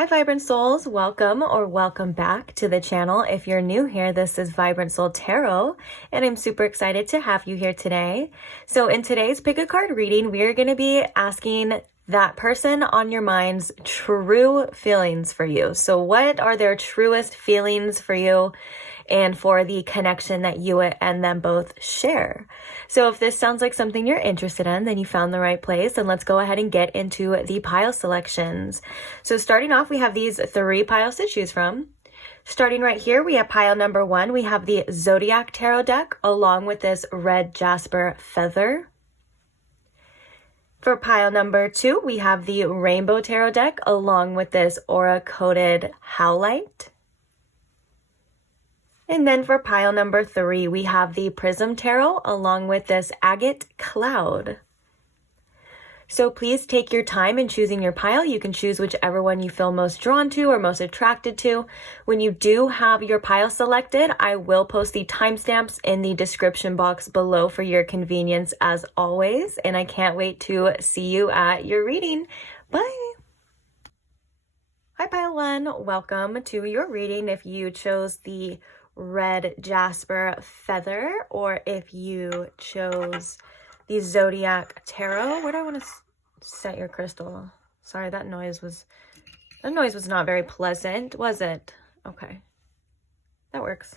Hi Vibrant Souls, welcome or welcome back to the channel. If you're new here, this is Vibrant Soul Tarot and I'm super excited to have you here today. So in today's pick a card reading, we are going to be asking that person on your mind's true feelings for you. So what are their truest feelings for you and for the connection that you and them both share? So if this sounds like something you're interested in, then you found the right place, and let's go ahead and get into the pile selections. So starting off, we have these 3 piles to choose from. Starting right here, we have pile number 1. We have the Zodiac Tarot deck along with this red jasper feather. For pile number 2, we have the Rainbow Tarot deck along with this aura-coated howlite. And then for pile number 3, we have the Prism Tarot along with this agate cloud. So please take your time in choosing your pile. You can choose whichever one you feel most drawn to or most attracted to. When you do have your pile selected, I will post the timestamps in the description box below for your convenience as always. And I can't wait to see you at your reading. Bye! Hi pile 1, welcome to your reading. If you chose the red jasper feather or if you chose the Zodiac Tarot, where do I want to set your crystal? Sorry, that noise was not very pleasant, was it? Okay, that works.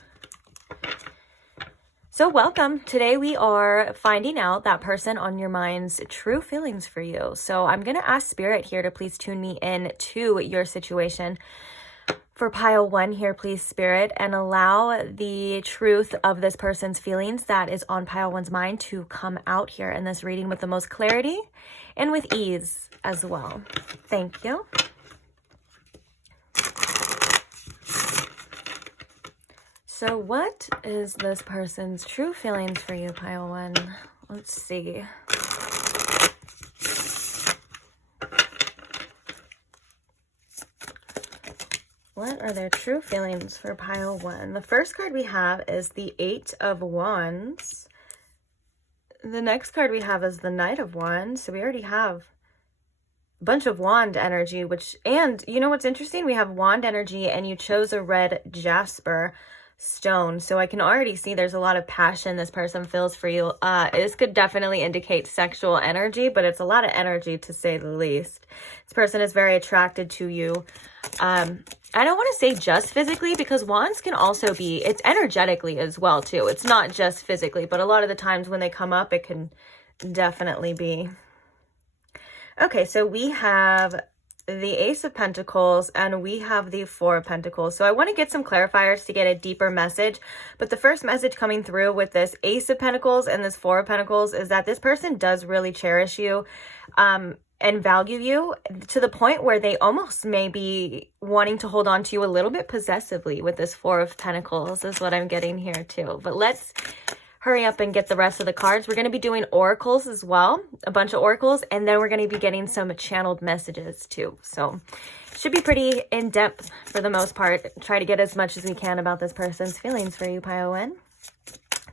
So welcome. Today we are finding out that person on your mind's true feelings for you. So I'm going to ask Spirit here to please tune me in to your situation. For pile 1 here, please, Spirit, and allow the truth of this person's feelings that is on pile 1's mind to come out here in this reading with the most clarity and with ease as well. Thank you. So what is this person's true feelings for you, pile 1? Let's see. What are their true feelings for pile 1? The first card we have is the 8 of Wands. The next card we have is the Knight of Wands. So we already have a bunch of wand energy, and you know what's interesting? We have wand energy and you chose a red jasper stone. So I can already see there's a lot of passion this person feels for you. This could definitely indicate sexual energy, but it's a lot of energy to say the least. This person is very attracted to you. I don't want to say just physically because wands can also be, it's energetically as well too. It's not just physically, but a lot of the times when they come up, it can definitely be. Okay, so we have the Ace of Pentacles and we have the 4 of Pentacles. So I want to get some clarifiers to get a deeper message, but the first message coming through with this Ace of Pentacles and this 4 of Pentacles is that this person does really cherish you and value you to the point where they almost may be wanting to hold on to you a little bit possessively with this 4 of Pentacles is what I'm getting here too. But let's hurry up and get the rest of the cards. We're going to be doing oracles as well, a bunch of oracles, and then we're going to be getting some channeled messages too. So it should be pretty in-depth for the most part. Try to get as much as we can about this person's feelings for you, pile 1.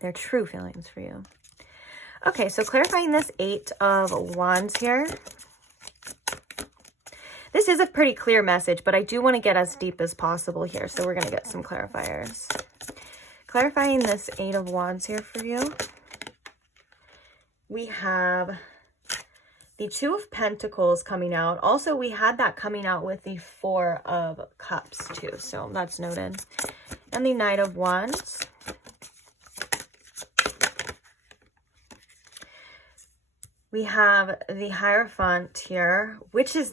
Their true feelings for you. Okay, so clarifying this 8 of Wands here. This is a pretty clear message, but I do want to get as deep as possible here. So we're going to get some clarifiers. Clarifying this 8 of Wands here for you. We have the 2 of Pentacles coming out. Also, we had that coming out with the 4 of Cups too. So that's noted. And the Knight of Wands. We have the Hierophant here,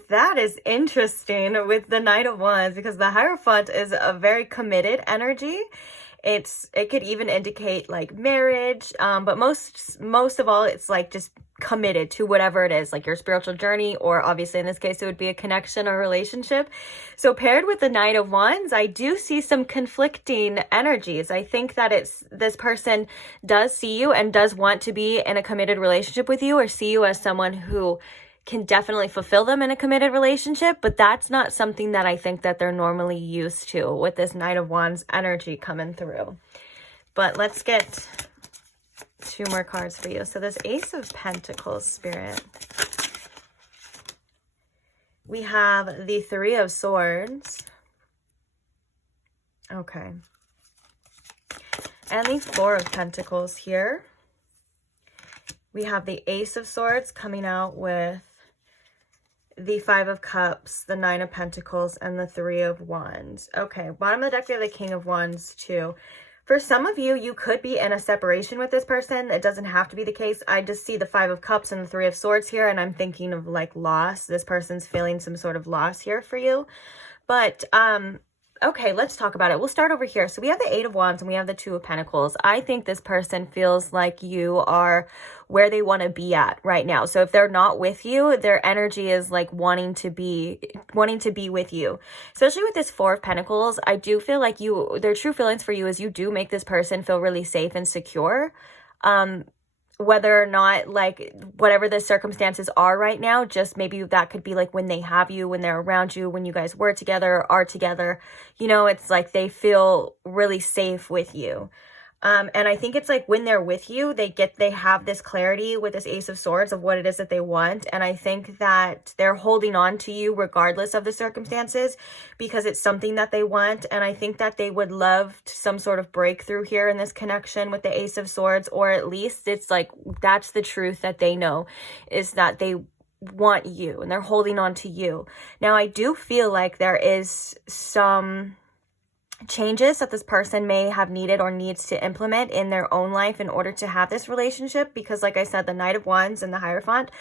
that is interesting with the Knight of Wands because the Hierophant is a very committed energy. It could even indicate like marriage, but most of all, it's like just committed to whatever it is, like your spiritual journey, or obviously in this case, it would be a connection or relationship. So paired with the Knight of Wands, I do see some conflicting energies. I think that this person does see you and does want to be in a committed relationship with you or see you as someone who can definitely fulfill them in a committed relationship, but that's not something that I think that they're normally used to with this Knight of Wands energy coming through. But let's get 2 more cards for you. So this Ace of Pentacles, Spirit. We have the Three of Swords. Okay. And the Four of Pentacles here. We have the Ace of Swords coming out with the Five of Cups, the Nine of Pentacles, and the Three of Wands. Okay, bottom of the deck, we have the King of Wands too. For some of you, you could be in a separation with this person. It doesn't have to be the case. I just see the Five of Cups and the Three of Swords here, and I'm thinking of like loss. This person's feeling some sort of loss here for you. But, okay, let's talk about it. We'll start over here. So we have the Eight of Wands and we have the Two of Pentacles. I think this person feels like you are where they want to be at right now. So if they're not with you, their energy is like wanting to be with you. Especially with this Four of Pentacles, I do feel like their true feelings for you is you do make this person feel really safe and secure. Whether or not, like, whatever the circumstances are right now, just maybe that could be like when they have you, when they're around you, when you guys were together, are together, you know, it's like they feel really safe with you. And I think it's like when they're with you, they have this clarity with this Ace of Swords of what it is that they want. And I think that they're holding on to you regardless of the circumstances because it's something that they want. And I think that they would love some sort of breakthrough here in this connection with the Ace of Swords, or at least it's like, that's the truth that they know, is that they want you and they're holding on to you. Now, I do feel like there is some changes that this person may have needed or needs to implement in their own life in order to have this relationship, because like I said, the Knight of Wands and the Hierophant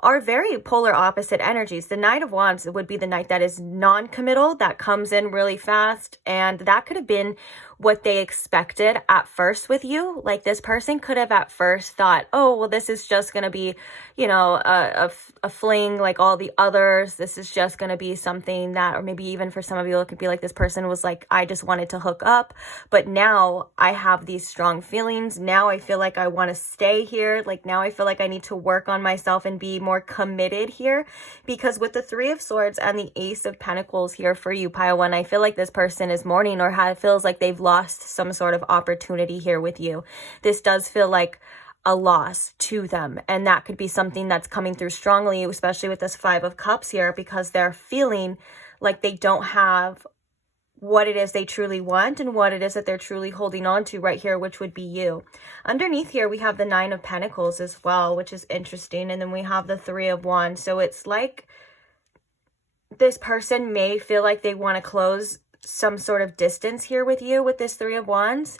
are very polar opposite energies. The Knight of Wands would be the knight that is non-committal, that comes in really fast, and that could have been what they expected at first with you. Like this person could have at first thought, oh, well, this is just going to be, you know, a fling like all the others. This is just going to be something that, or maybe even for some of you, it could be like this person was like, I just wanted to hook up, but now I have these strong feelings. Now I feel like I want to stay here. Like now I feel like I need to work on myself and be more committed here, because with the Three of Swords and the Ace of Pentacles here for you, Pile 1, I feel like this person is mourning or feels like they've lost some sort of opportunity here with you. This does feel like a loss to them, and that could be something that's coming through strongly, especially with this Five of Cups here, because they're feeling like they don't have what it is they truly want and what it is that they're truly holding on to right here, which would be you. Underneath here, we have the Nine of Pentacles as well, which is interesting. And then we have the Three of Wands. So it's like this person may feel like they want to close some sort of distance here with you with this Three of Wands.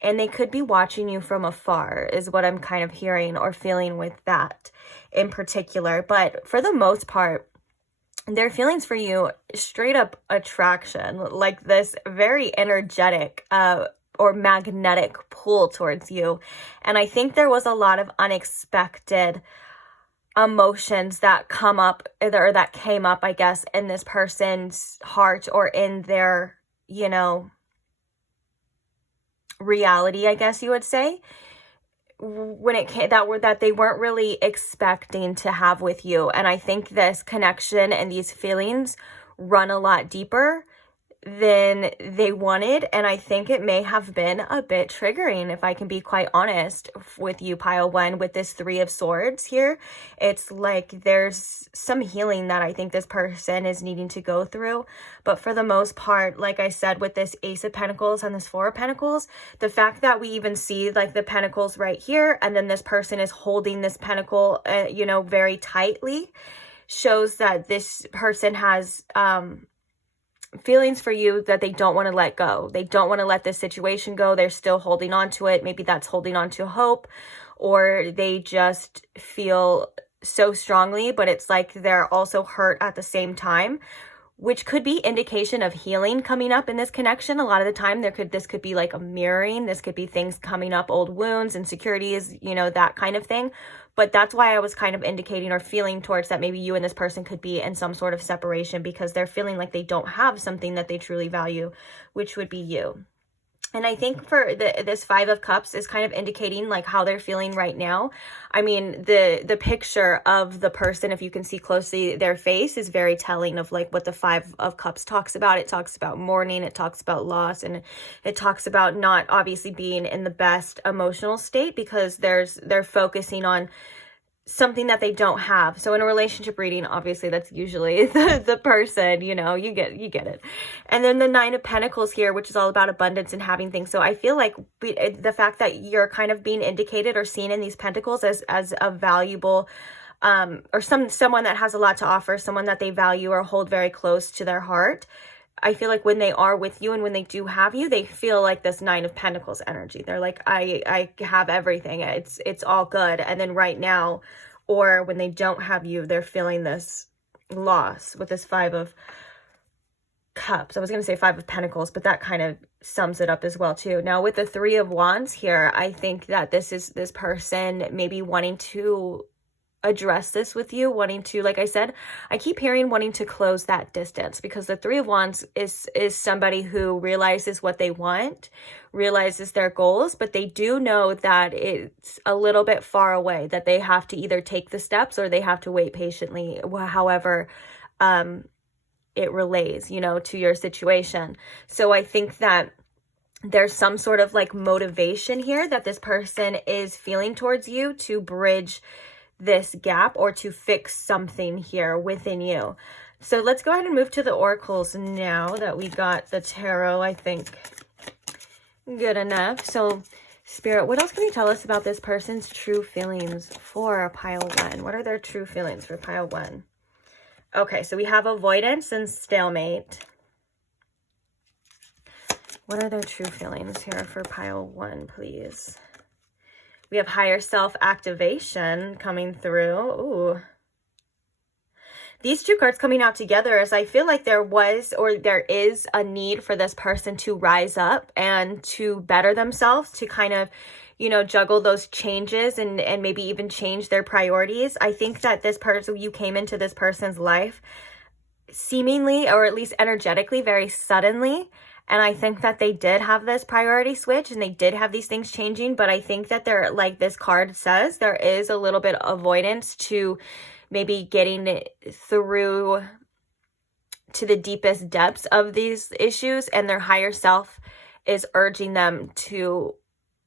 And they could be watching you from afar is what I'm kind of hearing or feeling with that in particular. But for the most part, their feelings for you, straight up attraction, like this very energetic or magnetic pull towards you. And I think there was a lot of unexpected emotions that come up, or that came up, I guess, in this person's heart or in their, you know, reality, I guess you would say, when it came that they weren't really expecting to have with you. And I think this connection and these feelings run a lot deeper than they wanted, and I think it may have been a bit triggering, if I can be quite honest with you, Pile 1, with this Three of Swords here. It's like there's some healing that I think this person is needing to go through. But for the most part, like I said, with this Ace of Pentacles and this Four of Pentacles, the fact that we even see like the pentacles right here, and then this person is holding this pentacle you know, very tightly, shows that this person has feelings for you that they don't want to let go. They don't want to let this situation go. They're still holding on to it. Maybe that's holding on to hope, or they just feel so strongly, but it's like they're also hurt at the same time, which could be indication of healing coming up in this connection. A lot of the time this could be like a mirroring. This could be things coming up, old wounds, insecurities, you know, that kind of thing. But that's why I was kind of indicating or feeling towards that maybe you and this person could be in some sort of separation, because they're feeling like they don't have something that they truly value, which would be you. And I think for this Five of Cups is kind of indicating like how they're feeling right now. I mean, the picture of the person, if you can see closely their face, is very telling of like what the Five of Cups talks about. It talks about mourning, it talks about loss, and it talks about not obviously being in the best emotional state, because they're focusing on something that they don't have. So in a relationship reading, obviously that's usually the person, you know, you get it. And then the Nine of Pentacles here, which is all about abundance and having things. So I feel like the fact that you're kind of being indicated or seen in these pentacles as a valuable, or someone that has a lot to offer, someone that they value or hold very close to their heart. I feel like when they are with you and when they do have you, they feel like this Nine of Pentacles energy. They're like, I have everything. It's all good. And then right now, or when they don't have you, they're feeling this loss with this Five of Cups. I was going to say Five of Pentacles, but that kind of sums it up as well too. Now with the Three of Wands here, I think that this is this person maybe wanting to address this with you, wanting to, like I said, I keep hearing wanting to close that distance, because the Three of Wands is somebody who realizes what they want, realizes their goals, but they do know that it's a little bit far away, that they have to either take the steps or they have to wait patiently, however it relays, you know, to your situation. So I think that there's some sort of like motivation here that this person is feeling towards you to bridge this gap or to fix something here within you. So let's go ahead and move to the oracles now that we got the tarot. I think good enough. So Spirit, what else can you tell us about this person's true feelings for pile one? What are their true feelings for pile one? Okay, so we have avoidance and stalemate. What are their true feelings here for pile one, please? We have higher self activation coming through. Ooh. These two cards coming out together is I feel like there was or there is a need for this person to rise up and to better themselves, to kind of, you know, juggle those changes and maybe even change their priorities. I think that this person, you came into this person's life seemingly, or at least energetically, very suddenly. And I think that they did have this priority switch and they did have these things changing. But I think that they're, like this card says, there is a little bit of avoidance to maybe getting through to the deepest depths of these issues. And their higher self is urging them to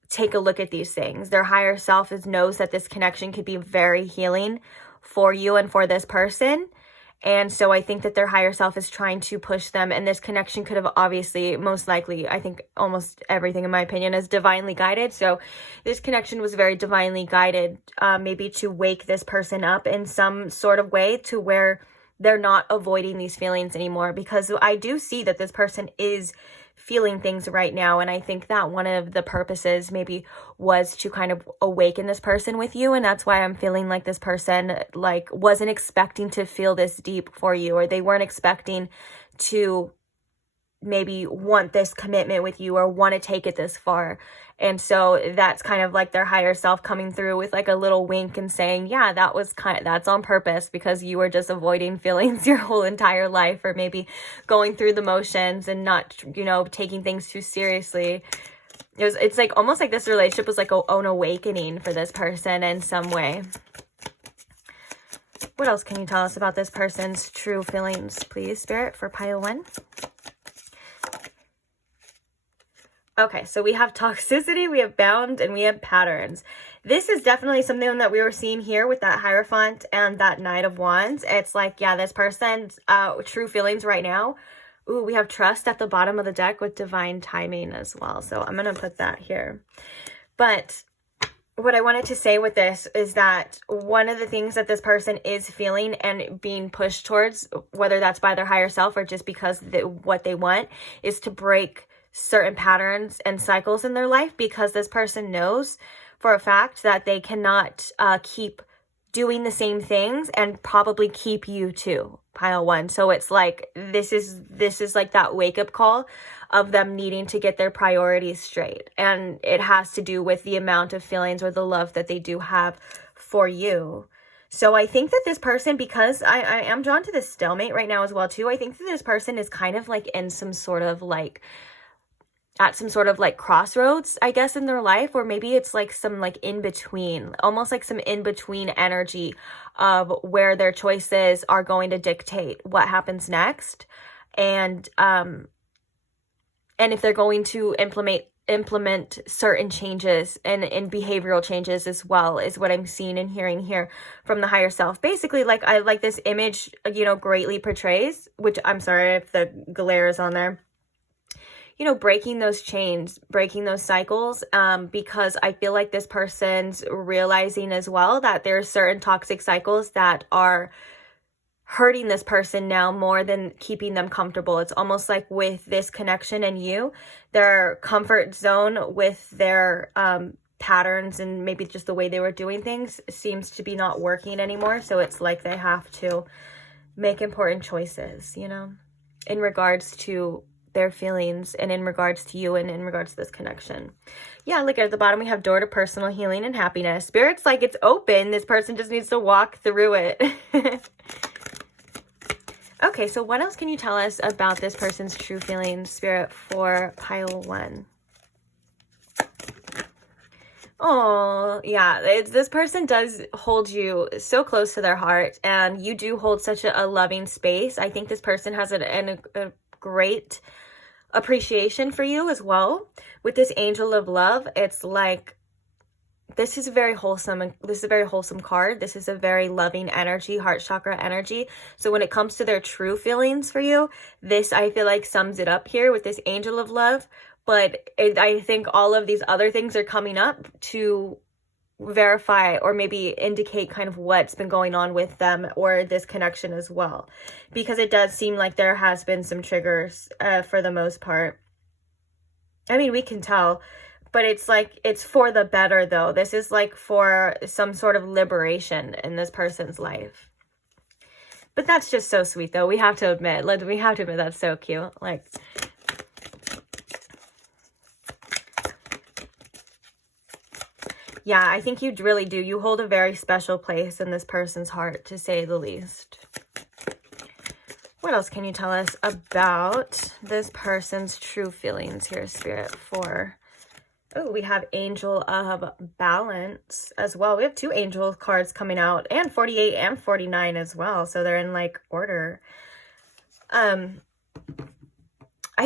take a look at these things. Their higher self knows that this connection could be very healing for you and for this person. And so I think that their higher self is trying to push them. And this connection could have obviously, most likely, I think almost everything in my opinion is divinely guided. So this connection was very divinely guided, maybe to wake this person up in some sort of way to where they're not avoiding these feelings anymore. Because I do see that this person is feeling things right now. And I think that one of the purposes maybe was to kind of awaken this person with you. And that's why I'm feeling like this person like wasn't expecting to feel this deep for you, or they weren't expecting to maybe want this commitment with you or want to take it this far. And so that's kind of like their higher self coming through with like a little wink and saying, yeah, that's on purpose, because you were just avoiding feelings your whole entire life, or maybe going through the motions and not, you know, taking things too seriously. It's like almost like this relationship was like an awakening for this person in some way. What else can you tell us about this person's true feelings, please, Spirit, for pile one? Okay, so we have toxicity, we have bound, and we have patterns. This is definitely something that we were seeing here with that Hierophant and that Knight of Wands. It's like, yeah, this person's true feelings right now. Ooh, we have trust at the bottom of the deck with divine timing as well. So I'm going to put that here. But what I wanted to say with this is that one of the things that this person is feeling and being pushed towards, whether that's by their higher self or just because what they want, is to break certain patterns and cycles in their life, because this person knows for a fact that they cannot keep doing the same things and probably keep you too, pile one. So it's like this is like that wake-up call of them needing to get their priorities straight, and it has to do with the amount of feelings or the love that they do have for you. So I think that this person, because I am drawn to this stalemate right now as well too, I think that this person is kind of like in some sort of like at some sort of like crossroads, I guess, in their life, or maybe it's like some like in between, almost like some in between energy of where their choices are going to dictate what happens next, and if they're going to implement certain changes and behavioral changes as well, is what I'm seeing and hearing here from the higher self. Basically, like I like this image, you know, greatly portrays, which I'm sorry if the glare is on there, you know, breaking those chains, breaking those cycles, because I feel like this person's realizing as well that there are certain toxic cycles that are hurting this person now more than keeping them comfortable. It's almost like with this connection and you, their comfort zone with their patterns and maybe just the way they were doing things seems to be not working anymore. So it's like they have to make important choices, you know, in regards to their feelings and in regards to you and in regards to this connection. Yeah, look at the bottom, we have door to personal healing and happiness. Spirit's like it's open. This person just needs to walk through it. Okay, so what else can you tell us about this person's true feelings, Spirit, for pile 1? Oh, yeah, this person does hold you so close to their heart, and you do hold such a loving space. I think this person has a great appreciation for you as well. With this angel of love, it's like, this is very wholesome, and this is a very wholesome card. This is a very loving energy, heart chakra energy. So when it comes to their true feelings for you, this, I feel like, sums it up here with this angel of love. But I think all of these other things are coming up to verify or maybe indicate kind of what's been going on with them or this connection as well. Because it does seem like there has been some triggers for the most part. I mean, we can tell. But it's like, it's for the better, though. This is like for some sort of liberation in this person's life. But that's just so sweet, though. We have to admit, that's so cute. Like, yeah, I think you really do. You hold a very special place in this person's heart, to say the least. What else can you tell us about this person's true feelings here, Spirit, for... Oh, we have Angel of Balance as well. We have 2 angel cards coming out, and 48 and 49 as well. So they're in like order. I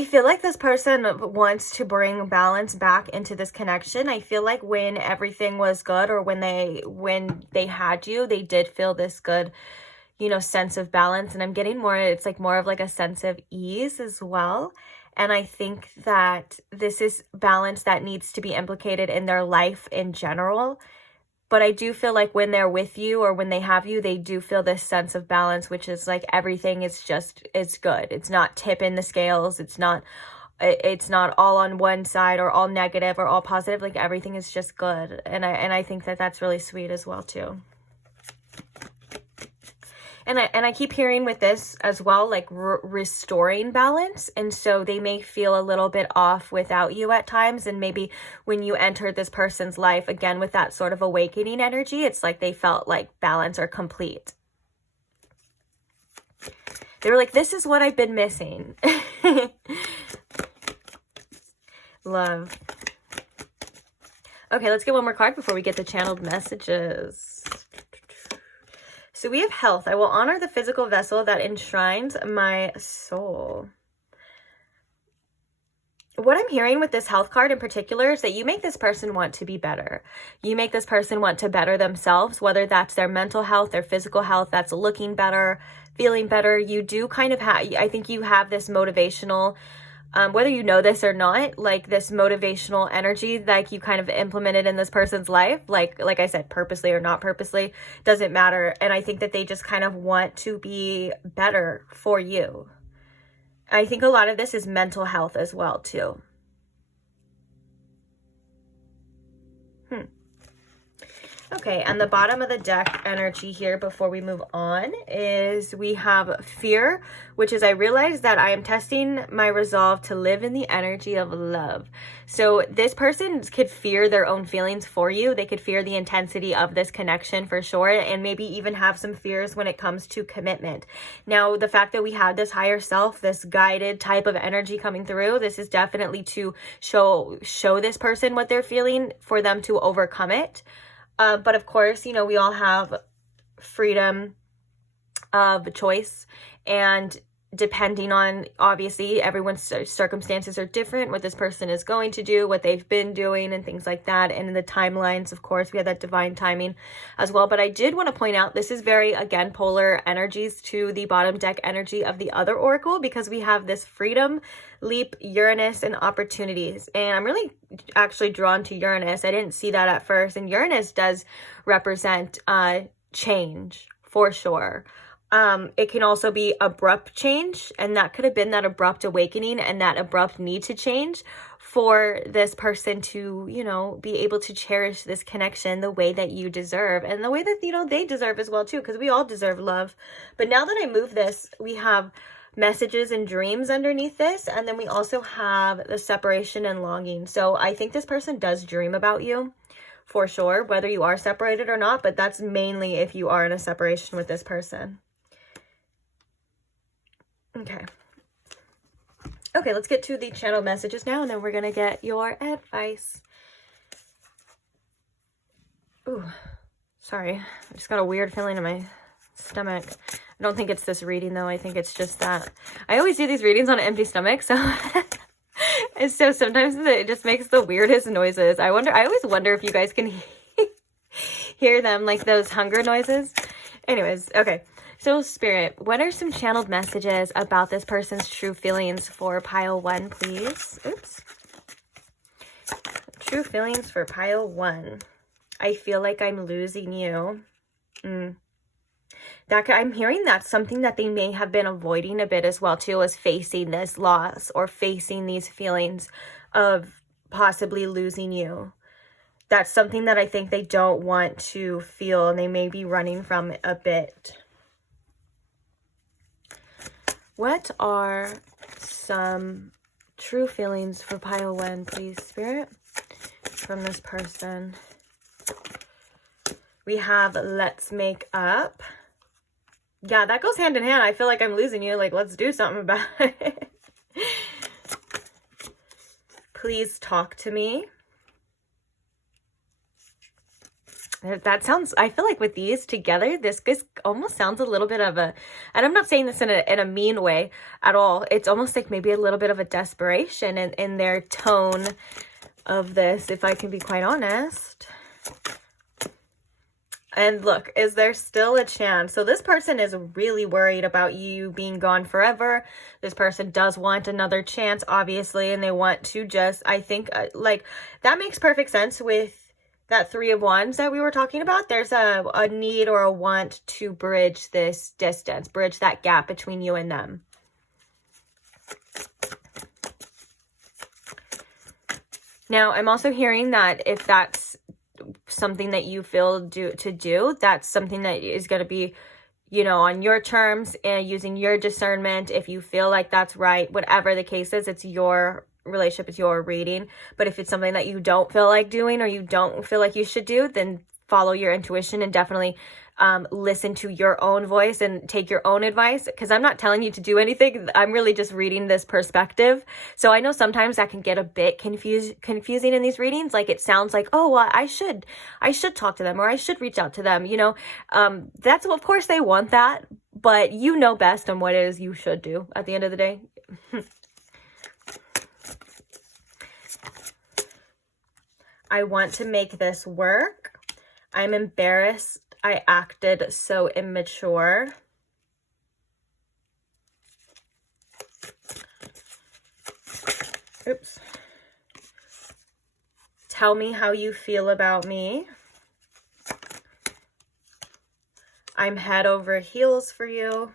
feel like this person wants to bring balance back into this connection. I feel like when everything was good, or when they had you, they did feel this good, you know, sense of balance. And I'm getting more, it's like more of like a sense of ease as well. And I think that this is balance that needs to be implicated in their life in general. But I do feel like when they're with you or when they have you, they do feel this sense of balance, which is like everything is just, it's good. It's not tipping the scales. It's not all on one side or all negative or all positive. Like everything is just good. And I think that that's really sweet as well too. And I keep hearing with this as well, like restoring balance. And so they may feel a little bit off without you at times. And maybe when you entered this person's life, again, with that sort of awakening energy, it's like they felt like balance or complete. They were like, this is what I've been missing. Love. Okay, let's get one more card before we get the channeled messages. So we have health. I will honor the physical vessel that enshrines my soul. What I'm hearing with this health card in particular is that you make this person want to be better. You make this person want to better themselves, whether that's their mental health, their physical health, that's looking better, feeling better. You do kind of have, I think you have this motivational, whether you know this or not, like this motivational energy, like you kind of implemented in this person's life, like I said, purposely or not purposely, doesn't matter. And I think that they just kind of want to be better for you. I think a lot of this is mental health as well too. Okay, and the bottom of the deck energy here before we move on is we have fear, which is I realize that I am testing my resolve to live in the energy of love. So this person could fear their own feelings for you. They could fear the intensity of this connection for sure, and maybe even have some fears when it comes to commitment. Now, the fact that we have this higher self, this guided type of energy coming through, this is definitely to show this person what they're feeling for them to overcome it. But of course, you know, we all have freedom of choice, and depending on, obviously, everyone's circumstances are different, what this person is going to do, what they've been doing, and things like that. And in the timelines, of course, we have that divine timing as well. But I did want to point out, this is very, again, polar energies to the bottom deck energy of the other oracle, because we have this freedom, leap, Uranus, and opportunities. And I'm really actually drawn to Uranus. I didn't see that at first. And Uranus does represent change, for sure. It can also be abrupt change, and that could have been that abrupt awakening and that abrupt need to change for this person to, you know, be able to cherish this connection the way that you deserve, and the way that, you know, they deserve as well too, because we all deserve love. But now that I move this, we have messages and dreams underneath this, and then we also have the separation and longing. So I think this person does dream about you, for sure, whether you are separated or not, but that's mainly if you are in a separation with this person. Okay, let's get to the channel messages now, and then we're going to get your advice. Ooh, sorry. I just got a weird feeling in my stomach. I don't think it's this reading, though. I think it's just that. I always do these readings on an empty stomach, so... and so sometimes it just makes the weirdest noises. I always wonder if you guys can hear them, like those hunger noises. Anyways, okay. So, Spirit, what are some channeled messages about this person's true feelings for pile 1, please? Oops. True feelings for pile 1. I feel like I'm losing you. I'm hearing that's something that they may have been avoiding a bit as well, too, is facing this loss or facing these feelings of possibly losing you. That's something that I think they don't want to feel, and they may be running from a bit. What are some true feelings for pile 1, please, Spirit, from this person? We have let's make up. Yeah, that goes hand in hand. I feel like I'm losing you. Like, let's do something about it. Please talk to me. That sounds, I feel like with these together, this almost sounds a little bit of a, and I'm not saying this in a mean way at all. It's almost like maybe a little bit of a desperation in their tone of this, if I can be quite honest. And look, is there still a chance? So this person is really worried about you being gone forever. This person does want another chance, obviously, and they want to just, I think, like, that makes perfect sense with that 3 of Wands that we were talking about. There's a need or a want to bridge this distance, bridge that gap between you and them. Now, I'm also hearing that if that's something that you feel to do, that's something that is going to be, you know, on your terms and using your discernment. If you feel like that's right, whatever the case is, it's your relationship, it's your reading. But if it's something that you don't feel like doing or you don't feel like you should do, then follow your intuition and definitely listen to your own voice and take your own advice, because I'm not telling you to do anything. I'm really just reading this perspective. So I know sometimes that can get a bit confusing in these readings. Like, it sounds like, oh, well, I should talk to them, or I should reach out to them, you know. That's, of course, they want that, but you know best on what it is you should do at the end of the day. I want to make this work. I'm embarrassed I acted so immature. Oops. Tell me how you feel about me. I'm head over heels for you.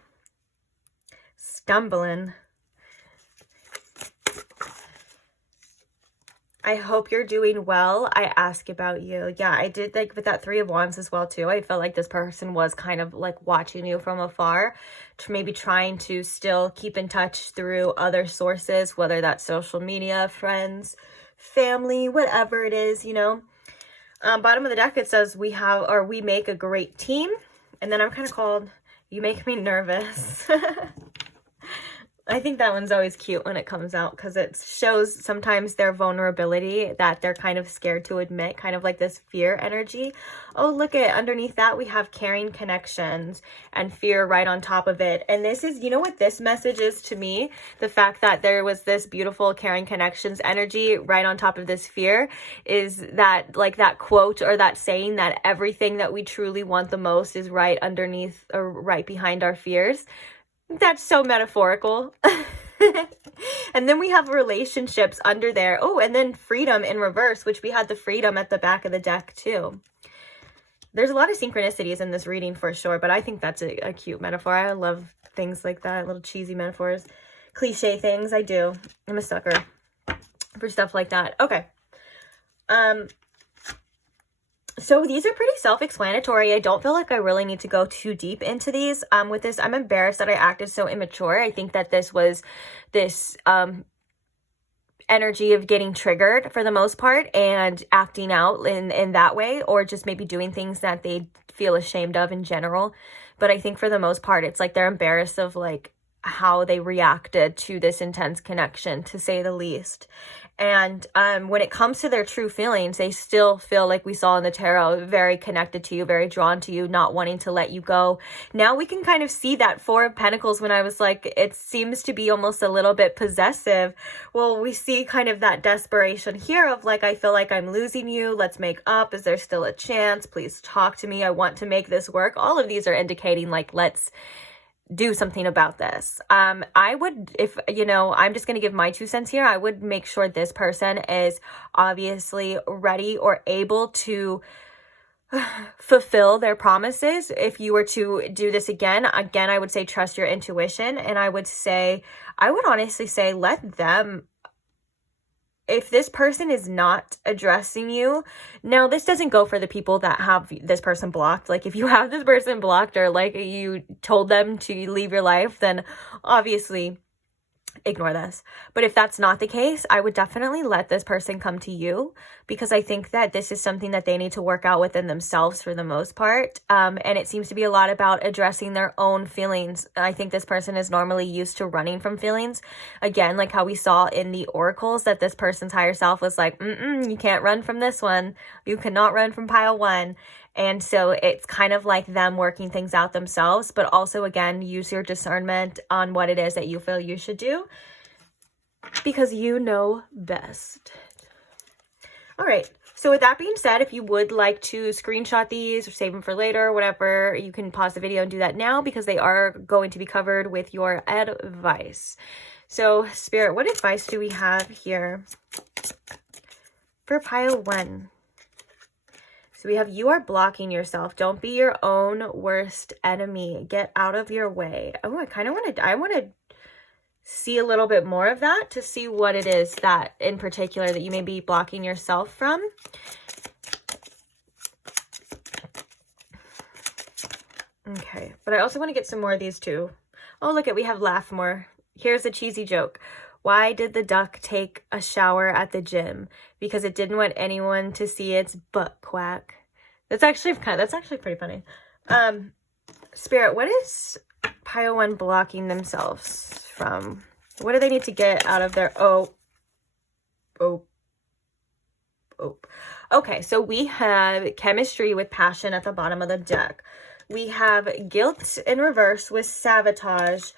Stumbling. I hope you're doing well. I ask about you. Yeah, I did, like, with that 3 of Wands as well, too. I felt like this person was kind of, like, watching you from afar, maybe trying to still keep in touch through other sources, whether that's social media, friends, family, whatever it is, you know. Bottom of the deck, it says we make a great team. And then I'm kind of called, you make me nervous. I think that one's always cute when it comes out because it shows sometimes their vulnerability that they're kind of scared to admit, kind of like this fear energy. Oh, look at underneath that we have caring connections and fear right on top of it. And this is, you know what this message is to me? The fact that there was this beautiful caring connections energy right on top of this fear is that, like that quote or that saying that everything that we truly want the most is right underneath or right behind our fears. That's so metaphorical. And then we have relationships under there. Oh, and then freedom in reverse, which we had the freedom at the back of the deck too. There's a lot of synchronicities in this reading for sure, but I think that's a cute metaphor. I love things like that, little cheesy metaphors, cliche things. I do. I'm a sucker for stuff like that. Okay. So these are pretty self-explanatory. I don't feel like I really need to go too deep into these. With this, I'm embarrassed that I acted so immature. I think that this was this energy of getting triggered for the most part and acting out in that way, or just maybe doing things that they feel ashamed of in general. But I think for the most part, it's like they're embarrassed of like how they reacted to this intense connection, to say the least. And when it comes to their true feelings, they still feel, like we saw in the tarot, very connected to you, very drawn to you, not wanting to let you go. Now we can kind of see that Four of Pentacles when I was like, it seems to be almost a little bit possessive. Well, we see kind of that desperation here of like, I feel like I'm losing you. Let's make up. Is there still a chance? Please talk to me. I want to make this work. All of these are indicating like, let's do something about this. I would, if, you know, I'm just going to give my 2 cents here. I would make sure this person is obviously ready or able to fulfill their promises. If you were to do this again, I would say trust your intuition. And I would honestly say, let them, if this person is not addressing you, now this doesn't go for the people that have this person blocked. Like if you have this person blocked or like you told them to leave your life, then obviously ignore this. But if that's not the case, I would definitely let this person come to you, because I think that this is something that they need to work out within themselves for the most part. And it seems to be a lot about addressing their own feelings. I think this person is normally used to running from feelings. Again, like how we saw in the oracles that this person's higher self was like, you can't run from this one. You cannot run from pile 1. And so it's kind of like them working things out themselves, but also, again, use your discernment on what it is that you feel you should do, because you know best. All right. So with that being said, if you would like to screenshot these or save them for later or whatever, you can pause the video and do that now, because they are going to be covered with your advice. So Spirit, what advice do we have here for pile 1? So we have, you are blocking yourself. Don't be your own worst enemy. Get out of your way. Oh, I want to see a little bit more of that, to see what it is that in particular that you may be blocking yourself from. Okay, but I also want to get some more of these too. Oh, look at, we have laugh more. Here's a cheesy joke. Why did the duck take a shower at the gym? Because it didn't want anyone to see its butt quack. That's actually pretty funny. Spirit, what is pile 1 blocking themselves from? What do they need to get out of their Okay, so we have chemistry with passion at the bottom of the deck. We have guilt in reverse with sabotage.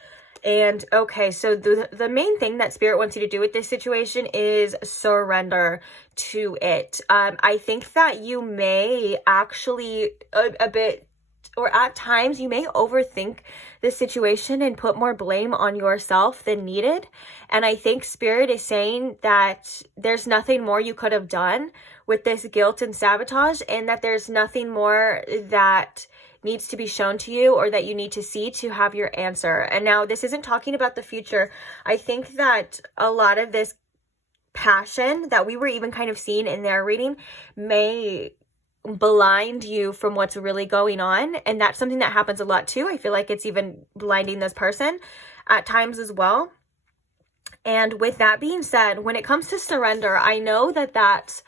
And okay, so the main thing that Spirit wants you to do with this situation is surrender to it. I think that you may actually a bit, or at times you may overthink the situation and put more blame on yourself than needed. And I think Spirit is saying that there's nothing more you could have done with this guilt and sabotage, and that there's nothing more that needs to be shown to you or that you need to see to have your answer. And now this isn't talking about the future. I think that a lot of this passion that we were even kind of seeing in their reading may blind you from what's really going on. And that's something that happens a lot too. I feel like it's even blinding this person at times as well. And with that being said, when it comes to surrender, I know that that's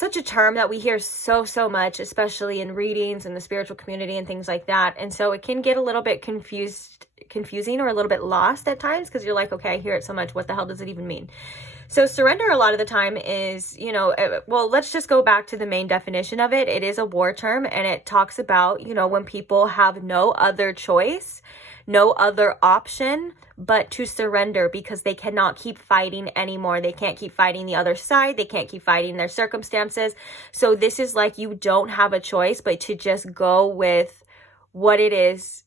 such a term that we hear so much, especially in readings and the spiritual community and things like that. And so it can get a little bit confusing or a little bit lost at times, because you're like, okay, I hear it so much, what the hell does it even mean? So surrender a lot of the time is, you know, well, let's just go back to the main definition of it. It is a war term, and it talks about, you know, when people have no other choice, no other option but to surrender, because they cannot keep fighting anymore. They can't keep fighting the other side. They can't keep fighting their circumstances. So this is like, you don't have a choice but to just go with what it is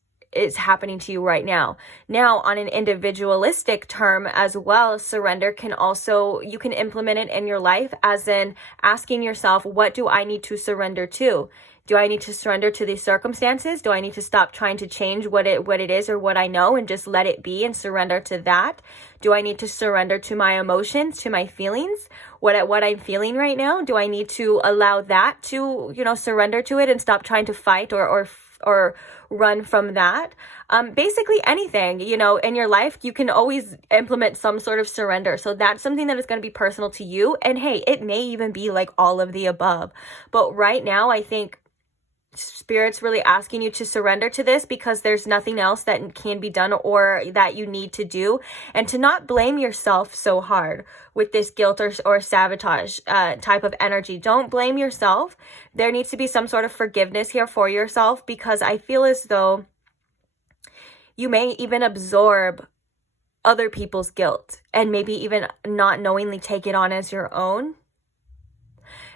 happening to you right now. Now, on an individualistic term as well, surrender can also, you can implement it in your life, as in asking yourself, what do I need to surrender to? Do I need to surrender to these circumstances? Do I need to stop trying to change what it is or what I know and just let it be and surrender to that? Do I need to surrender to my emotions, to my feelings, what I'm feeling right now? Do I need to allow that to, you know, surrender to it and stop trying to fight or run from that? Basically anything, you know, in your life, you can always implement some sort of surrender. So that's something that is going to be personal to you. And hey, it may even be like all of the above. But right now, I think Spirit's really asking you to surrender to this, because there's nothing else that can be done or that you need to do, and to not blame yourself so hard with this guilt or sabotage type of energy. Don't blame yourself. There needs to be some sort of forgiveness here for yourself, because I feel as though you may even absorb other people's guilt and maybe even not knowingly take it on as your own.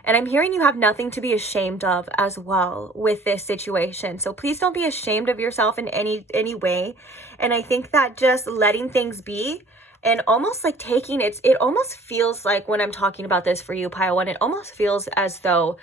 And I'm hearing you have nothing to be ashamed of as well with this situation. So please don't be ashamed of yourself in any way. And I think that just letting things be and almost like taking it almost feels like, when I'm talking about this for you, Pile 1, it almost feels as though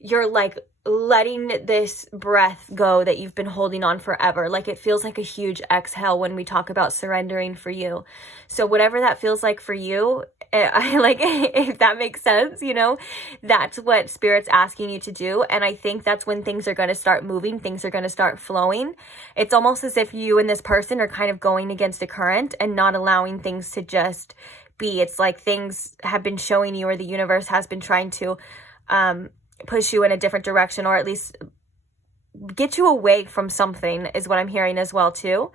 you're like letting this breath go that you've been holding on forever. Like it feels like a huge exhale when we talk about surrendering for you. So whatever that feels like for you, I like, if that makes sense, you know, that's what Spirit's asking you to do. And I think that's when things are going to start moving, things are going to start flowing. It's almost as if you and this person are kind of going against the current and not allowing things to just be. It's like things have been showing you, or the universe has been trying to push you in a different direction, or at least get you away from something, is what I'm hearing as well too.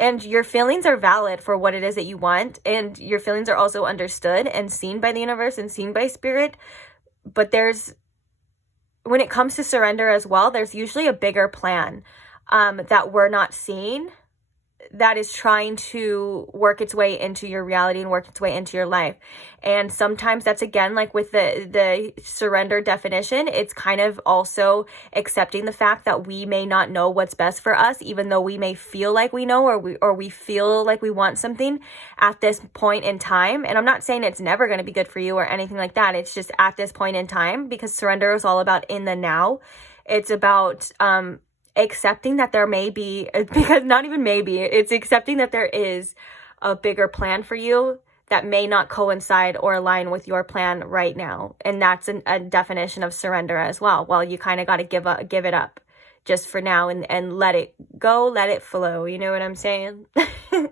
And your feelings are valid for what it is that you want, and your feelings are also understood and seen by the universe and seen by Spirit. But when it comes to surrender as well, there's usually a bigger plan that we're not seeing, that is trying to work its way into your reality and work its way into your life. And sometimes that's, again, like with the surrender definition, it's kind of also accepting the fact that we may not know what's best for us, even though we may feel like we know, or we feel like we want something at this point in time. And I'm not saying it's never going to be good for you or anything like that. It's just at this point in time, because surrender is all about in the now. It's about accepting that there may be, because not even maybe, it's accepting that there is a bigger plan for you that may not coincide or align with your plan right now. And that's a definition of surrender as well. Well, you kind of got to give it up just for now and let it go, let it flow. You know what I'm saying? And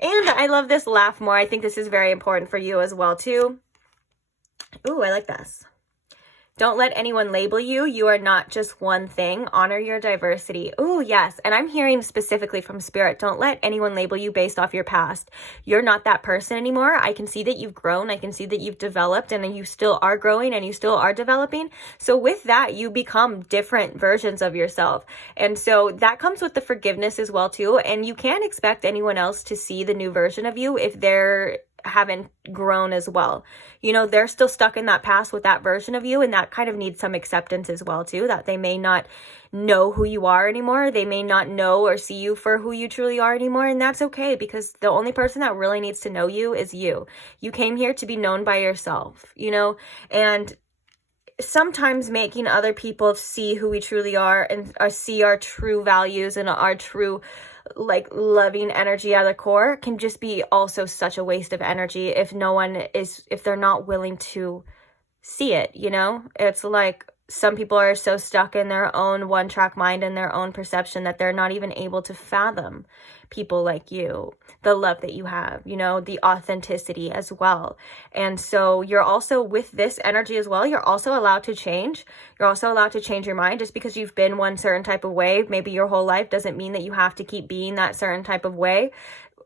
I love this laugh more. I think this is very important for you as well too. Ooh, I like this. Don't let anyone label you. You are not just one thing. Honor your diversity. Oh, yes. And I'm hearing specifically from Spirit, don't let anyone label you based off your past. You're not that person anymore. I can see that you've grown. I can see that you've developed, and you still are growing and you still are developing. So with that, you become different versions of yourself. And so that comes with the forgiveness as well too. And you can't expect anyone else to see the new version of you if they're haven't grown as well. You know, they're still stuck in that past with that version of you, and that kind of needs some acceptance as well too, that they may not know who you are anymore. They may not know or see you for who you truly are anymore, and that's okay, because the only person that really needs to know you is you. You came here to be known by yourself, you know, and sometimes making other people see who we truly are and see our true values and our true like loving energy at the core can just be also such a waste of energy if they're not willing to see it, you know? It's like, some people are so stuck in their own one-track mind and their own perception that they're not even able to fathom people like you, the love that you have, you know, the authenticity as well. And so you're also, with this energy as well, you're also allowed to change. You're also allowed to change your mind. Just because you've been one certain type of way, maybe your whole life, doesn't mean that you have to keep being that certain type of way.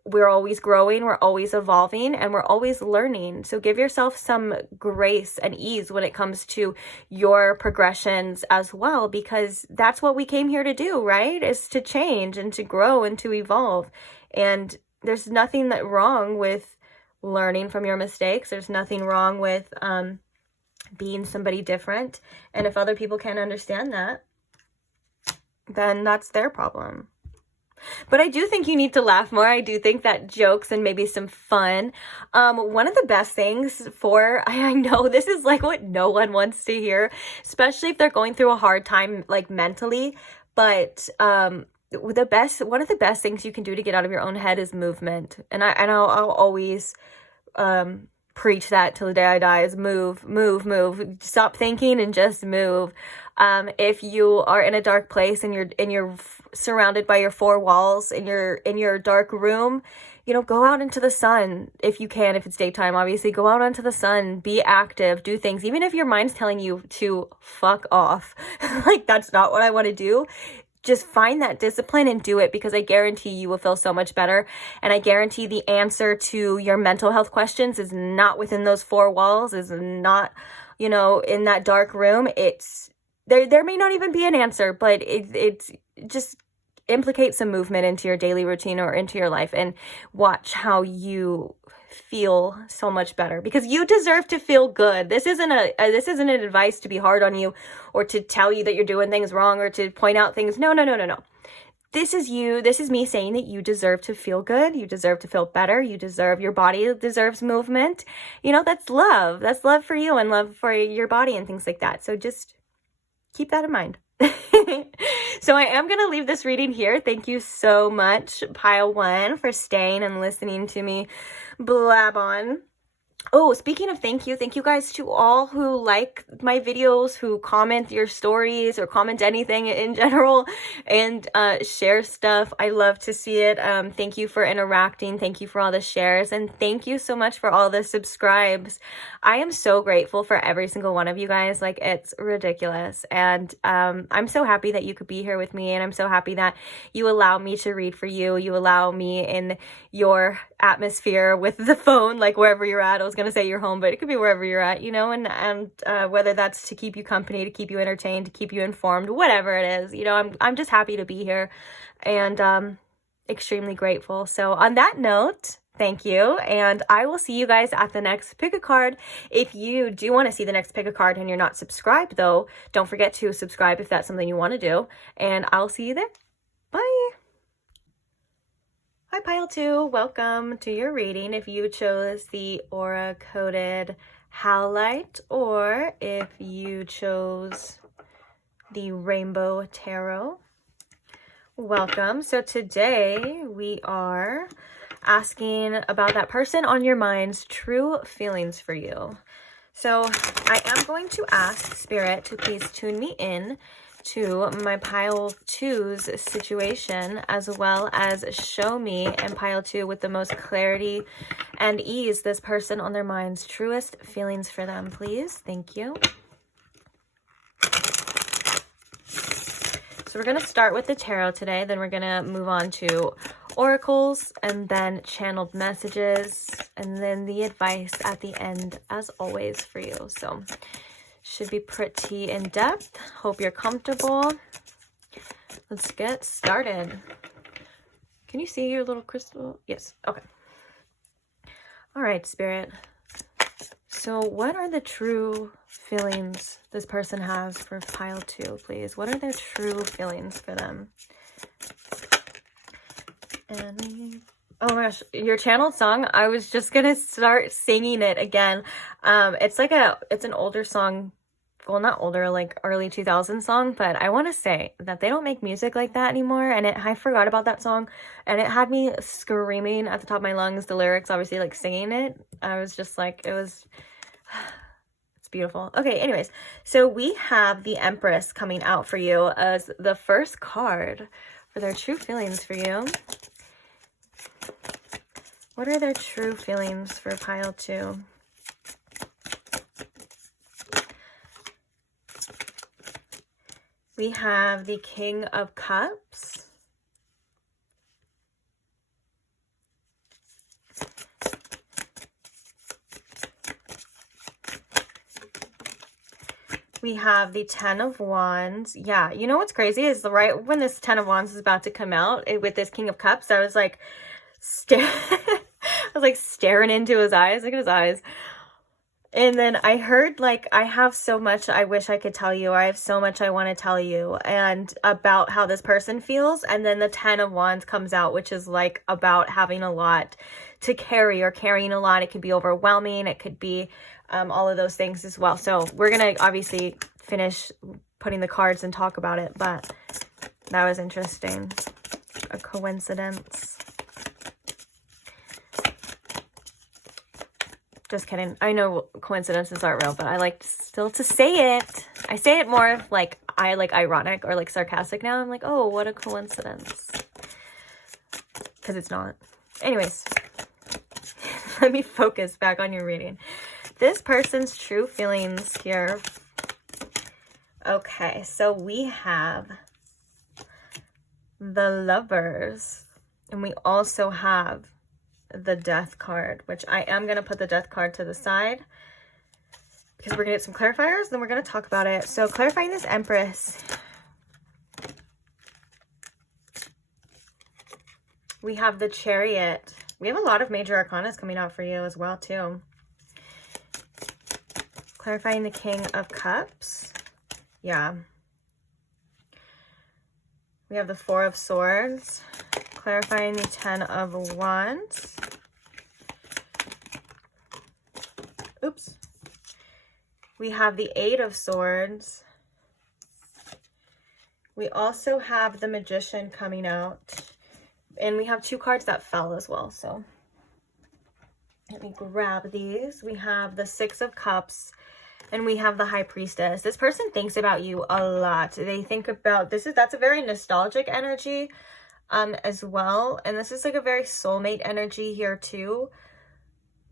We're always growing, we're always evolving, and we're always learning. So give yourself some grace and ease when it comes to your progressions as well, because that's what we came here to do, right? Is to change and to grow and to evolve. And there's nothing that wrong with learning from your mistakes. There's nothing wrong with being somebody different. And if other people can't understand that, then that's their problem. But I do think you need to laugh more. I do think that jokes and maybe some fun. One of the best things for, I know this is like what no one wants to hear, especially if they're going through a hard time, like mentally. But one of the best things you can do to get out of your own head is movement. And I'll always preach that till the day I die, is move. Stop thinking and just move. If you are in a dark place and you're surrounded by your four walls in your dark room, you know, go out into the sun if you can. If it's daytime, obviously, go out onto the sun, be active, do things, even if your mind's telling you to fuck off. Like, that's not what I want to do. Just find that discipline and do it, because I guarantee you will feel so much better. And I guarantee the answer to your mental health questions is not within those four walls, is not, you know, in that dark room. It's there may not even be an answer, but it's just implicate some movement into your daily routine or into your life, and watch how you feel so much better, because you deserve to feel good. This isn't an advice to be hard on you or to tell you that you're doing things wrong or to point out things. No. This is me saying that you deserve to feel good. You deserve to feel better. Your body deserves movement. You know, that's love. That's love for you and love for your body and things like that. So just keep that in mind. So I am going to leave this reading here. Thank you so much, Pile 1, for staying and listening to me blab on. Oh, speaking of thank you guys to all who like my videos, who comment your stories or comment anything in general, and share stuff. I love to see it. Thank you for interacting. Thank you for all the shares. And thank you so much for all the subscribes. I am so grateful for every single one of you guys. Like, it's ridiculous. And I'm so happy that you could be here with me. And I'm so happy that you allow me to read for you. You allow me in your atmosphere with the phone, like wherever you're at. I was going to say your home, but it could be wherever you're at, you know, and whether that's to keep you company, to keep you entertained, to keep you informed, whatever it is, you know, I'm just happy to be here, and extremely grateful. So on that note, thank you, and I will see you guys at the next pick a card. If you do want to see the next pick a card and you're not subscribed, though, don't forget to subscribe if that's something you want to do, and I'll see you there. Bye. Hi, Pile 2. Welcome to your reading. If you chose the Aura Coded Howlite, or if you chose the Rainbow Tarot, welcome. So today we are asking about that person on your mind's true feelings for you. So I am going to ask Spirit to please tune me in to my Pile 2's situation, as well as show me in Pile 2 with the most clarity and ease this person on their mind's truest feelings for them, please. Thank you. So we're going to start with the tarot today, then we're going to move on to oracles, and then channeled messages, and then the advice at the end, as always, for you. So should be pretty in depth. Hope you're comfortable. Let's get started. Can you see your little crystal? Yes. Okay. All right, Spirit. So what are the true feelings this person has for Pile 2, please? What are their true feelings for them? And oh my gosh, your channeled song, I was just gonna start singing it again. It's an older song, well, not older, like early 2000s song, but I want to say that they don't make music like that anymore, and I forgot about that song, and it had me screaming at the top of my lungs, the lyrics, obviously, like singing it. I was just like, it's beautiful. Okay, anyways, so we have the Empress coming out for you as the first card for their true feelings for you. What are their true feelings for pile 2? We have the King of Cups. We have the 10 of Wands. Yeah, you know what's crazy is right when this 10 of Wands is about to come out with this King of Cups, I was like, I was like staring into his eyes. Look at his eyes. And then I heard, like, I have so much I wish I could tell you. I have so much I want to tell you and about how this person feels. And then the 10 of Wands comes out, which is like about having a lot to carry or carrying a lot. It could be overwhelming. It could be all of those things as well. So we're going to obviously finish putting the cards and talk about it. But that was interesting. A coincidence. Just kidding. I know coincidences aren't real, but I like still to say it. I say it more like ironic or like sarcastic now. I'm like, oh, what a coincidence. Because it's not. Anyways, let me focus back on your reading. This person's true feelings here. Okay, so we have the Lovers. And we also have the Death card, which I am going to put the Death card to the side because we're going to get some clarifiers, then we're going to talk about it. So clarifying this Empress, we have the Chariot. We have a lot of major arcanas coming out for you as well too. Clarifying the King of Cups. Yeah. We have the 4 of Swords. Clarifying the 10 of Wands. Oops. We have the 8 of Swords. We also have the Magician coming out. And we have 2 cards that fell as well. So let me grab these. We have the 6 of Cups. And we have the High Priestess. This person thinks about you a lot. They think about, that's a very nostalgic energy as well. And this is like a very soulmate energy here too.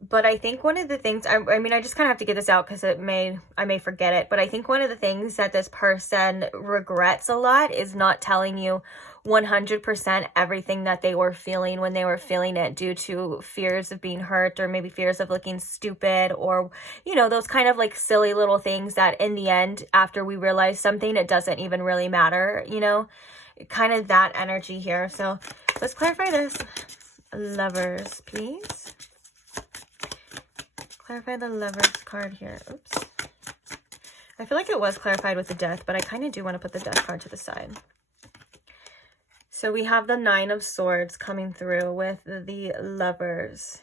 But I think one of the things, I mean, I just kind of have to get this out because I may forget it. But I think one of the things that this person regrets a lot is not telling you 100% everything that they were feeling when they were feeling it, due to fears of being hurt or maybe fears of looking stupid, or, you know, those kind of like silly little things that in the end, after we realize something, it doesn't even really matter, you know, kind of that energy here. So let's clarify this. Lovers, please. Clarify the Lovers card here. Oops. I feel like it was clarified with the Death, but I kind of do want to put the Death card to the side. So we have the 9 of Swords coming through with the Lovers.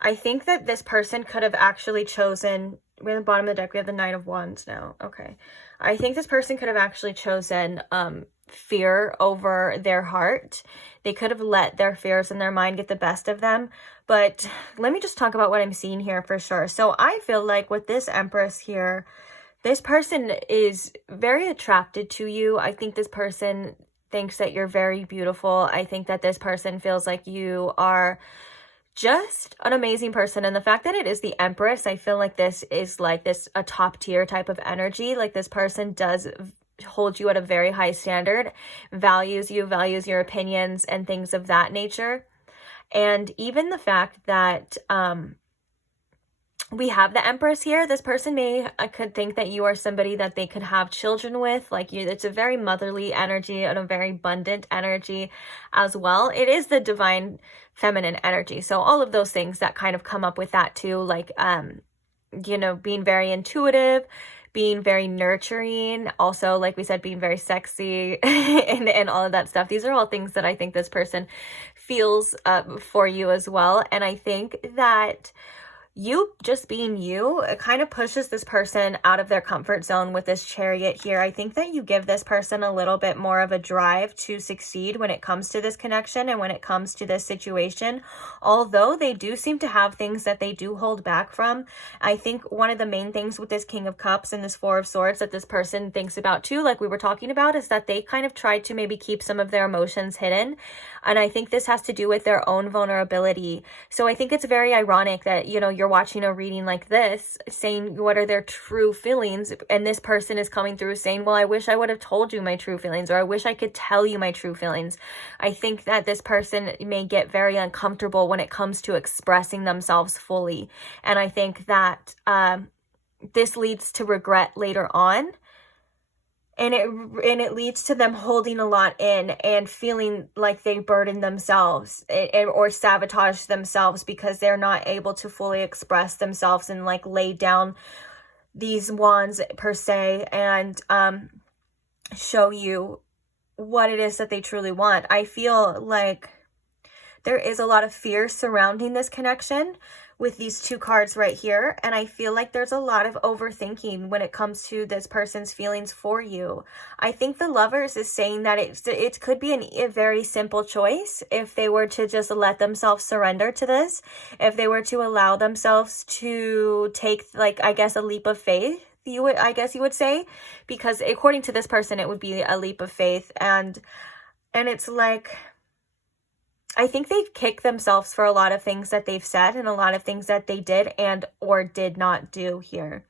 I think that this person could have actually chosen, we're at the bottom of the deck, we have the 9 of Wands now. Okay. I think this person could have actually chosen fear over their heart. They could have let their fears and their mind get the best of them. But let me just talk about what I'm seeing here for sure. So I feel like with this Empress here, this person is very attracted to you. I think this person thinks that you're very beautiful. I think that this person feels like you are just an amazing person. And the fact that it is the Empress, I feel like this is like a top tier type of energy. Like this person does hold you at a very high standard, values you, values your opinions and things of that nature. And even the fact that we have the Empress here, this person could think that you are somebody that they could have children with. Like you, it's a very motherly energy and a very abundant energy as well. It is the divine feminine energy. So all of those things that kind of come up with that too, like, you know, being very intuitive, being very nurturing, also, like we said, being very sexy and all of that stuff. These are all things that I think this person feels for you as well. And I think that you just being you, it kind of pushes this person out of their comfort zone with this Chariot here. I think that you give this person a little bit more of a drive to succeed when it comes to this connection and when it comes to this situation. Although they do seem to have things that they do hold back from. I think one of the main things with this King of Cups and this Four of Swords that this person thinks about too, like we were talking about, is that they kind of tried to maybe keep some of their emotions hidden. And I think this has to do with their own vulnerability. So I think it's very ironic that, you know, you're watching a reading like this saying what are their true feelings, and this person is coming through saying, well, I wish I would have told you my true feelings, or I wish I could tell you my true feelings. I think that this person may get very uncomfortable when it comes to expressing themselves fully, and I think that this leads to regret later on. And it leads to them holding a lot in and feeling like they burden themselves or sabotage themselves because they're not able to fully express themselves and like lay down these wands per se and show you what it is that they truly want. I feel like there is a lot of fear surrounding this connection with these two cards right here, and I feel like there's a lot of overthinking when it comes to this person's feelings for you. I think the Lovers is saying that it could be a very simple choice if they were to just let themselves surrender to this, if they were to allow themselves to take, like, I guess, a leap of faith. You would say, because according to this person, it would be a leap of faith, and it's like, I think they've kicked themselves for a lot of things that they've said and a lot of things that they did and or did not do here.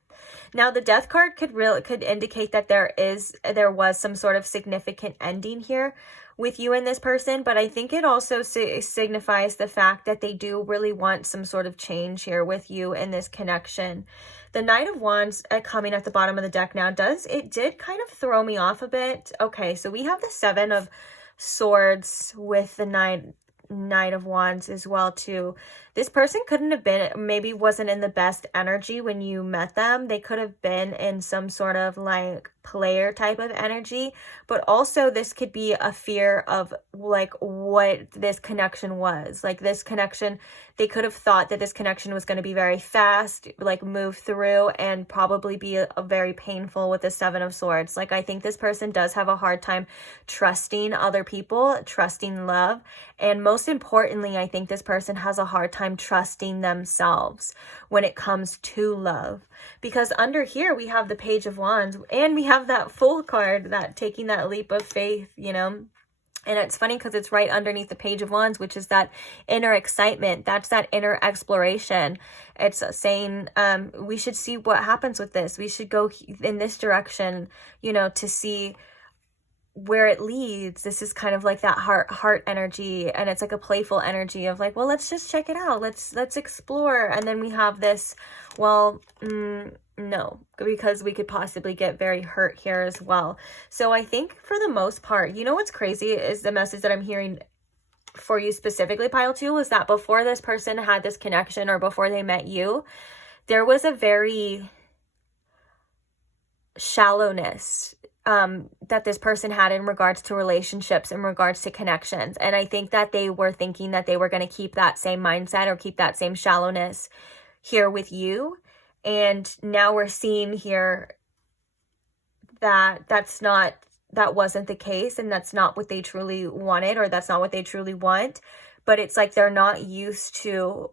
Now, the Death card could indicate that there was some sort of significant ending here with you and this person, but I think it also signifies the fact that they do really want some sort of change here with you in this connection. The Knight of Wands coming at the bottom of the deck now did kind of throw me off a bit. Okay, so we have the Seven of Swords with the Knight of Wands as well too. This person couldn't have been, maybe wasn't in the best energy when you met them. They could have been in some sort of like player type of energy, but also this could be a fear of like what this connection was. Like this connection, they could have thought that this connection was going to be very fast, like move through and probably be a very painful with the Seven of Swords. Like I think this person does have a hard time trusting other people, trusting love, and most importantly, I think this person has a hard time trusting themselves when it comes to love. Because under here we have the Page of Wands and we have that Fool card, that taking that leap of faith, you know. And it's funny because it's right underneath the Page of Wands, which is that inner excitement. That's that inner exploration. It's saying we should see what happens with this. We should go in this direction, you know, to see where it leads. This is kind of like that heart energy, and it's like a playful energy of like, well, let's just check it out, let's explore. And then we have this, well, no, because we could possibly get very hurt here as well. So I think for the most part, you know what's crazy is the message that I'm hearing for you specifically, pile 2, is that before this person had this connection or before they met you, there was a very shallowness that this person had in regards to relationships, in regards to connections. And I think that they were thinking that they were going to keep that same mindset or keep that same shallowness here with you. And now we're seeing here that that wasn't the case, and that's not what they truly wanted, or that's not what they truly want. But it's like they're not used to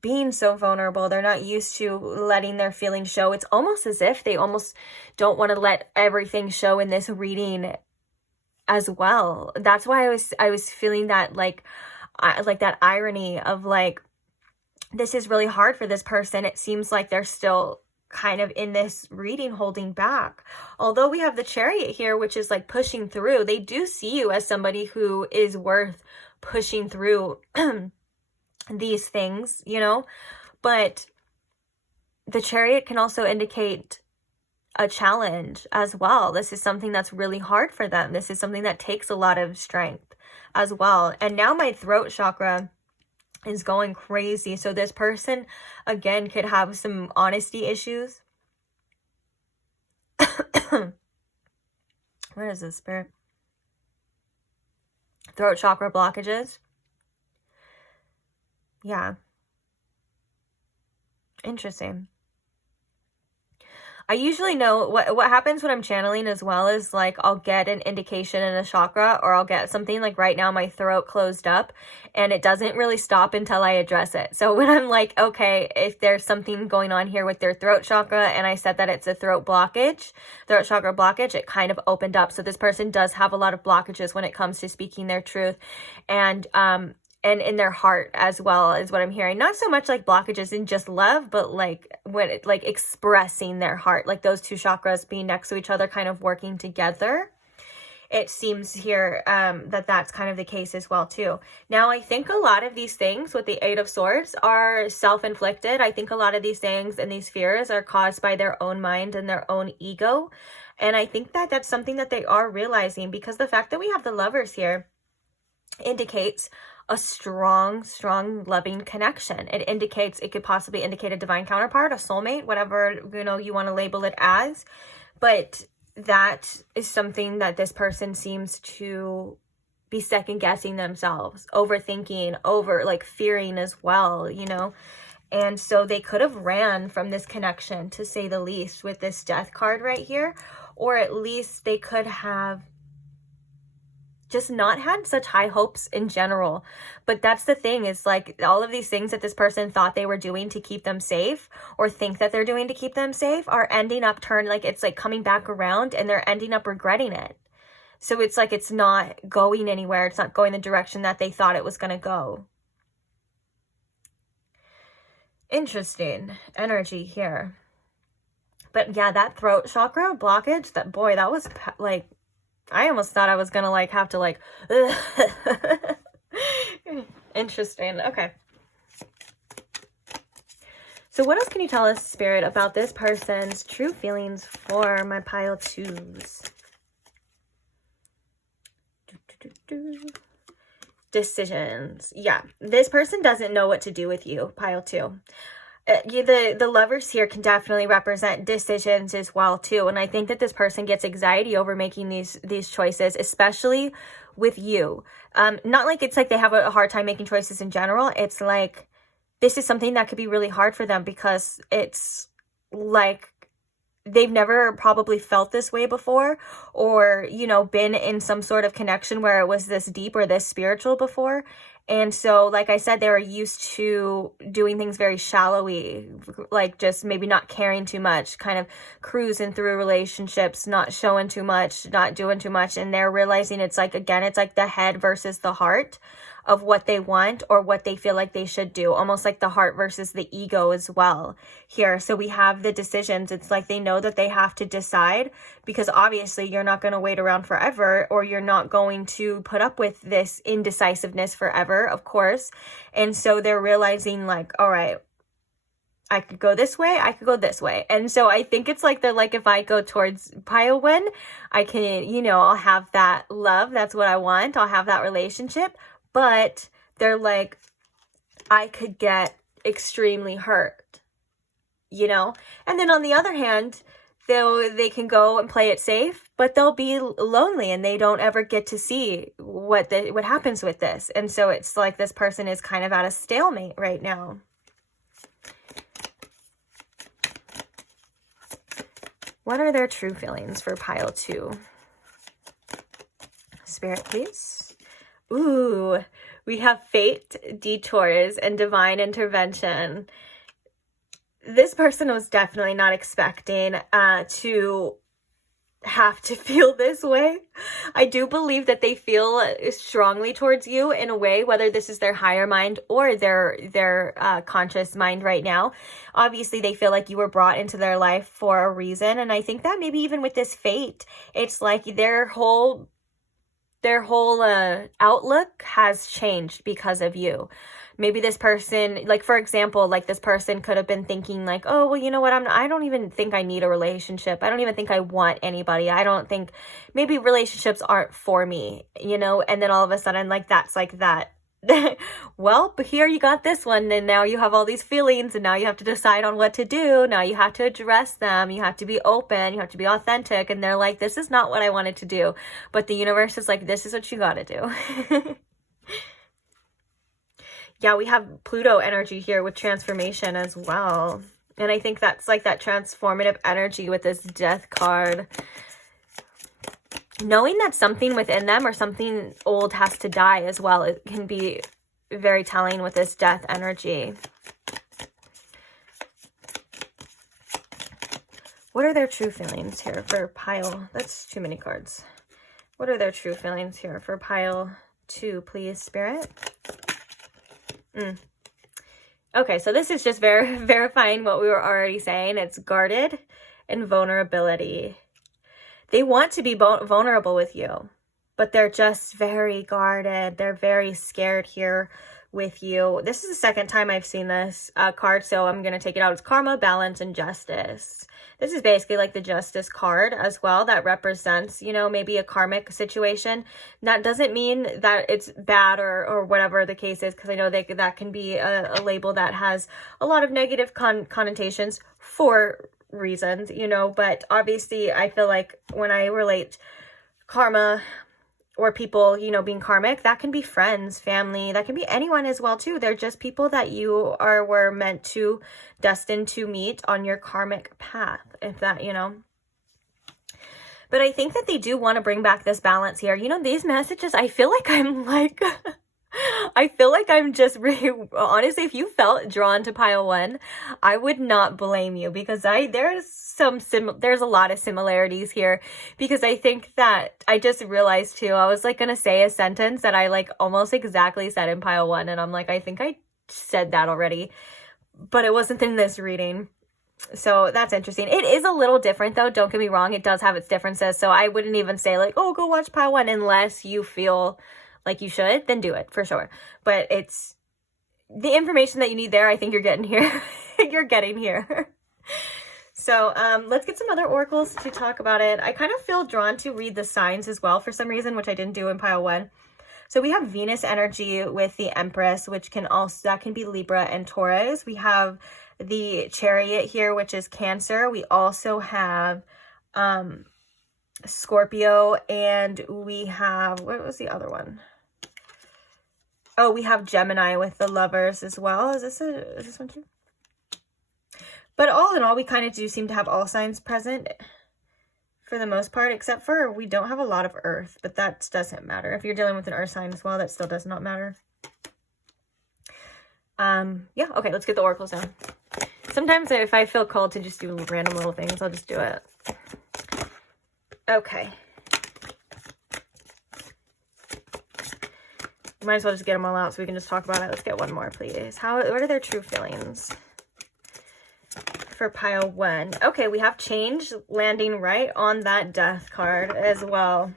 being so vulnerable. They're not used to letting their feelings show. It's almost as if they almost don't want to let everything show in this reading as well. That's why I was feeling that like that irony of like, this is really hard for this person. It seems like they're still kind of in this reading holding back. Although we have the Chariot here, which is like pushing through. They do see you as somebody who is worth pushing through these things, you know. But the Chariot can also indicate a challenge as well. This is something that's really hard for them. This is something that takes a lot of strength as well. And now my throat chakra is going crazy. So this person, again, could have some honesty issues. Where is this, Spirit? Throat chakra blockages. Yeah. Interesting. I usually know what happens when I'm channeling as well is like I'll get an indication in a chakra, or I'll get something like right now my throat closed up and it doesn't really stop until I address it. So when I'm like, okay, if there's something going on here with their throat chakra and I said that it's a throat chakra blockage, it kind of opened up. So this person does have a lot of blockages when it comes to speaking their truth, and in their heart as well, is what I'm hearing. Not so much like blockages in just love, but like when it, like expressing their heart, like those two chakras being next to each other, kind of working together. It seems here that that's kind of the case as well too. Now, I think a lot of these things with the Eight of Swords are self-inflicted. I think a lot of these things and these fears are caused by their own mind and their own ego. And I think that that's something that they are realizing, because the fact that we have the Lovers here indicates a strong, loving connection. It indicates, it could possibly indicate a divine counterpart, a soulmate, whatever, you know, you want to label it as. But that is something that this person seems to be second guessing themselves, overthinking, like fearing as well, you know. And so they could have ran from this connection, to say the least, with this Death card right here. Or at least they could have just not had such high hopes in general. But that's the thing, is like all of these things that this person thought they were doing to keep them safe, or think that they're doing to keep them safe, are ending up like it's like coming back around, and they're ending up regretting it. So it's like it's not going anywhere. It's not going the direction that they thought it was going to go. Interesting energy here. But yeah, that throat chakra blockage, that was like, I almost thought I was gonna like have to like interesting. Okay, so what else can you tell us, Spirit, about this person's true feelings for my pile twos? Decisions. Yeah, this person doesn't know what to do with you, pile two. The Lovers here can definitely represent decisions as well too, and I think that this person gets anxiety over making these choices, especially with you. Not like it's like they have a hard time making choices in general. It's like this is something that could be really hard for them, because it's like they've never probably felt this way before, or, you know, been in some sort of connection where it was this deep or this spiritual before. And so, like I said, they were used to doing things very shallowy, like just maybe not caring too much, kind of cruising through relationships, not showing too much, not doing too much. And they're realizing it's like, again, it's like the head versus the heart of what they want or what they feel like they should do, almost like the heart versus the ego as well here. So we have the decisions. It's like they know that they have to decide, because obviously you're not going to wait around forever, or you're not going to put up with this indecisiveness forever, of course. And so they're realizing like, all right, I could go this way, I could go this way. And so I think it's like they're like, if I go towards pile one, I can, you know, I'll have that love. That's what I want. I'll have that relationship. But they're like, I could get extremely hurt, you know? And then on the other hand, they can go and play it safe, but they'll be lonely, and they don't ever get to see what happens with this. And so it's like this person is kind of at a stalemate right now. What are their true feelings for pile two? Spirit, please. Ooh, we have fate, detours, and divine intervention. This person was definitely not expecting to have to feel this way. I do believe that they feel strongly towards you in a way, whether this is their higher mind or their conscious mind right now. Obviously, they feel like you were brought into their life for a reason. And I think that maybe even with this fate, it's like their whole outlook has changed because of you. Maybe this person, like for example, like this person could have been thinking like, oh, well, you know what? I don't even think I need a relationship. I don't even think I want anybody. I don't think, maybe relationships aren't for me, you know? And then all of a sudden, like, that's like that. Well, but here you got this one, and now you have all these feelings, and now you have to decide on what to do. Now you have to address them. You have to be open. You have to be authentic. And they're like, this is not what I wanted to do. But the universe is like, this is what you got to do. Yeah, we have Pluto energy here with transformation as well. And I think that's like that transformative energy with this Death card. Knowing that something within them or something old has to die as well, it can be very telling with this Death energy. What are their true feelings here for pile? That's too many cards. What are their true feelings here for pile 2, please, Spirit? Okay, so this is just verifying what we were already saying. It's guarded and vulnerability. They want to be vulnerable with you, but they're just very guarded. They're very scared here with you. This is the second time I've seen this card, so I'm going to take it out. It's karma, balance, and justice. This is basically like the justice card as well that represents, you know, maybe a karmic situation. That doesn't mean that it's bad or whatever the case is, because I know that can be a label that has a lot of negative connotations for reasons, you know, but obviously I feel like when I relate karma or people, you know, being karmic, that can be friends, family, that can be anyone as well too. They're just people that you were meant to, destined to meet on your karmic path, if that, you know. But I think that they do want to bring back this balance here. You know, these messages, I feel like I'm like I feel like I'm just really, honestly, if you felt drawn to pile 1, I would not blame you, because there's a lot of similarities here, because I think that I just realized too, I was like going to say a sentence that I like almost exactly said in pile 1. And I'm like, I think I said that already, but it wasn't in this reading. So that's interesting. It is a little different though. Don't get me wrong. It does have its differences. So I wouldn't even say like, oh, go watch pile 1 unless you feel like you should, then do it for sure. But it's the information that you need there. I think you're getting here. You're getting here. So let's get some other oracles to talk about it. I kind of feel drawn to read the signs as well for some reason, which I didn't do in pile 1. So we have Venus energy with the Empress, which can also, that can be Libra and Taurus. We have the Chariot here, which is Cancer. We also have Scorpio, and we have, what was the other one? Oh, we have Gemini with the Lovers as well. Is this one too? But all in all, we kind of do seem to have all signs present for the most part, except for we don't have a lot of Earth, but that doesn't matter. If you're dealing with an Earth sign as well, that still does not matter. Yeah, okay, let's get the oracles down. Sometimes if I feel called to just do random little things, I'll just do it. Okay. Might as well just get them all out so we can just talk about it. Let's get one more, please. What are their true feelings for pile 1? Okay, we have change landing right on that Death card as well.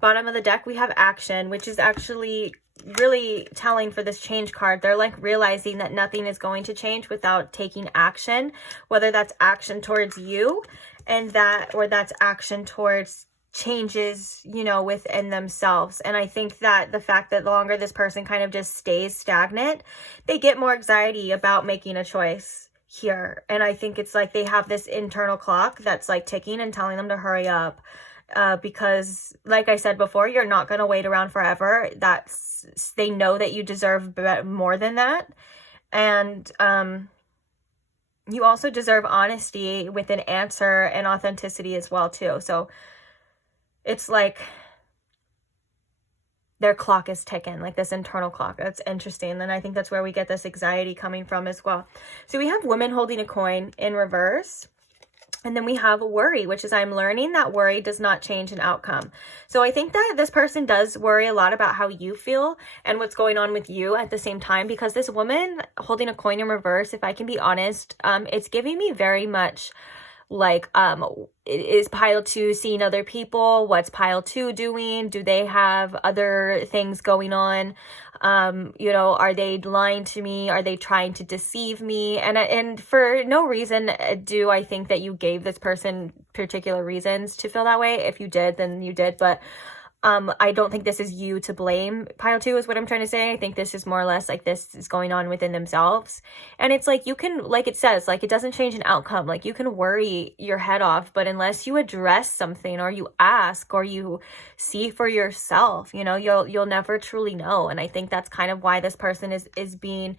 Bottom of the deck, we have action, which is actually really telling for this change card. They're like realizing that nothing is going to change without taking action, whether that's action towards you and that's action towards changes, you know, within themselves. And I think that the fact that the longer this person kind of just stays stagnant, they get more anxiety about making a choice here. And I think it's like they have this internal clock that's like ticking and telling them to hurry up. Because like I said before, you're not going to wait around forever. They know that you deserve more than that. And you also deserve honesty with an answer and authenticity as well too. So it's like their clock is ticking, like this internal clock. That's interesting. And I think that's where we get this anxiety coming from as well. So we have women holding a coin in reverse. And then we have worry, which is I'm learning that worry does not change an outcome. So I think that this person does worry a lot about how you feel and what's going on with you at the same time, because this woman holding a coin in reverse, if I can be honest, it's giving me very much like, is pile 2 seeing other people? What's pile 2 doing? Do they have other things going on? You know, are they lying to me? Are they trying to deceive me? And for no reason do I think that you gave this person particular reasons to feel that way. If you did, then you did. But I don't think this is you to blame, pile 2 is what I'm trying to say. I think this is more or less like this is going on within themselves. And it's like, you can, like it says, like it doesn't change an outcome. Like you can worry your head off, but unless you address something or you ask or you see for yourself, you know, you'll never truly know. And I think that's kind of why this person is being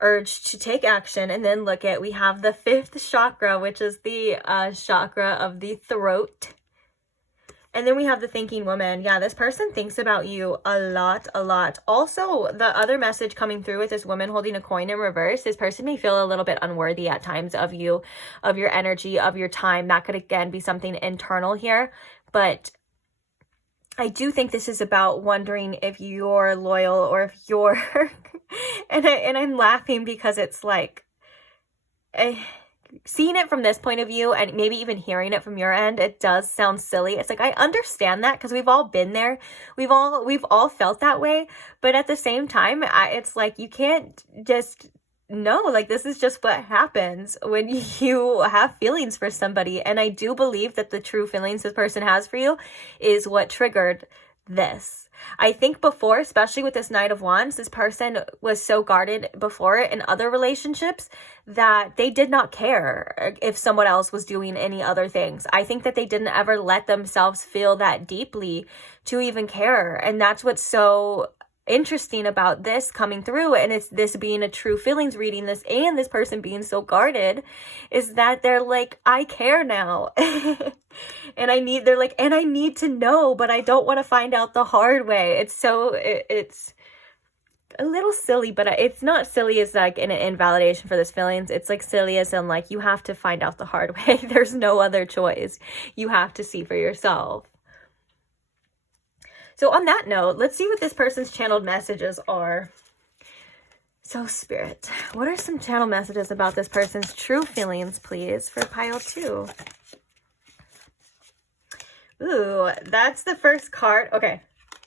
urged to take action. And then look at, we have the 5th chakra, which is the chakra of the throat. And then we have the thinking woman. Yeah, this person thinks about you a lot, a lot. Also, the other message coming through with this woman holding a coin in reverse, this person may feel a little bit unworthy at times of you, of your energy, of your time. That could, again, be something internal here. But I do think this is about wondering if you're loyal or if you're... and I'm laughing because it's like... seeing it from this point of view and maybe even hearing it from your end, it does sound silly. It's like, I understand that because we've all been there. We've all felt that way. But at the same time, it's like, you can't just know, like, this is just what happens when you have feelings for somebody. And I do believe that the true feelings this person has for you is what triggered this. I think before, especially with this Knight of Wands, this person was so guarded before in other relationships that they did not care if someone else was doing any other things. I think that they didn't ever let themselves feel that deeply to even care. And that's what's so interesting about this coming through, and it's this being a true feelings reading, this and this person being so guarded, is that they're like, I care now. And I need to know, but I don't want to find out the hard way. It's a little silly, but it's not silly as like an invalidation for this feelings. It's like silly as in like, you have to find out the hard way. There's no other choice. You have to see for yourself. So on that note, let's see what this person's channeled messages are. So Spirit, what are some channel messages about this person's true feelings, please, for pile 2? Ooh, that's the first card. Okay,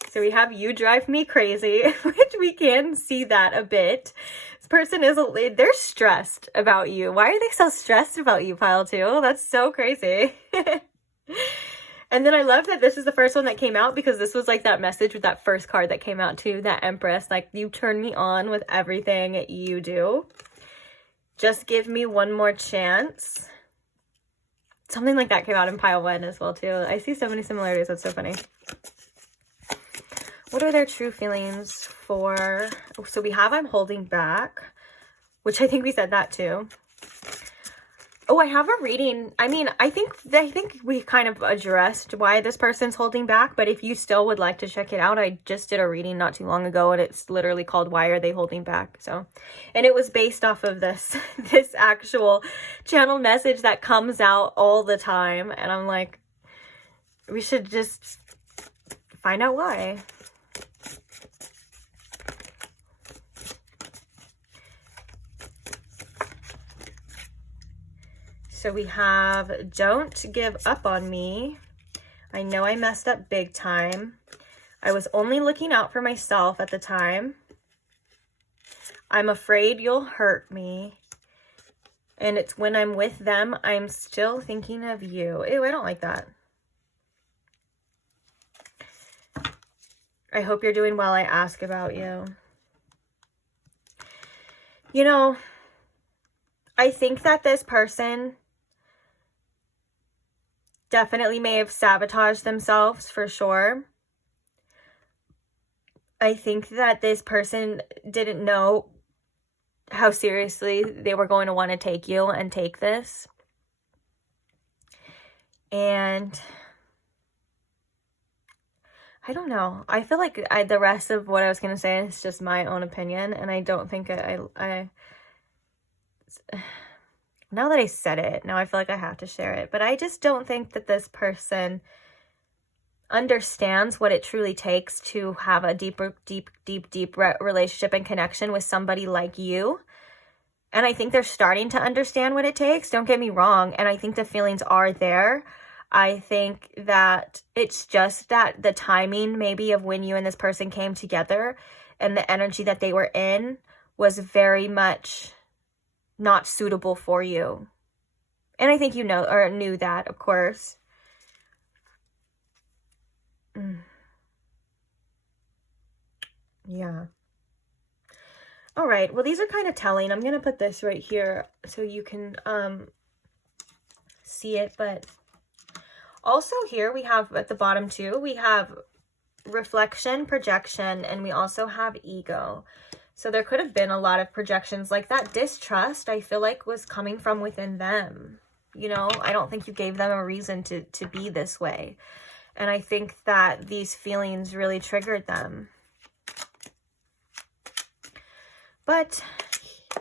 so we have You Drive Me Crazy, which we can see that a bit. This person they're stressed about you. Why are they so stressed about you, pile 2? That's so crazy. And then I love that this is the first one that came out, because this was like that message with that first card that came out too, that Empress, like, you turn me on with everything you do. Just give me one more chance. Something like that came out in pile 1 as well too. I see so many similarities. That's so funny. What are their true feelings for... Oh, so we have I'm holding back, which I think we said that too. Oh, I have a reading. I mean, I think we kind of addressed why this person's holding back, but if you still would like to check it out, I just did a reading not too long ago, and it's literally called Why Are They Holding Back? So, and it was based off of this actual channel message that comes out all the time, and I'm like, we should just find out why. So we have, don't give up on me. I know I messed up big time. I was only looking out for myself at the time. I'm afraid you'll hurt me. And it's when I'm with them, I'm still thinking of you. Ew, I don't like that. I hope you're doing well. I ask about you. You know, I think that this person definitely may have sabotaged themselves for sure. I think that this person didn't know how seriously they were going to want to take you and take this. And I don't know. I feel like the rest of what I was going to say is just my own opinion. And I don't think now that I said it, now I feel like I have to share it. But I just don't think that this person understands what it truly takes to have a deep relationship and connection with somebody like you. And I think they're starting to understand what it takes. Don't get me wrong. And I think the feelings are there. I think that it's just that the timing maybe of when you and this person came together and the energy that they were in was very much not suitable for you. And I think you know, or knew that, of course. Yeah. All right. Well, these are kind of telling. I'm going to put this right here so you can see it. But also here we have at the bottom too, we have reflection, projection, and we also have ego. So there could have been a lot of projections, like that distrust, I feel like, was coming from within them. You know, I don't think you gave them a reason to be this way. And I think that these feelings really triggered them. But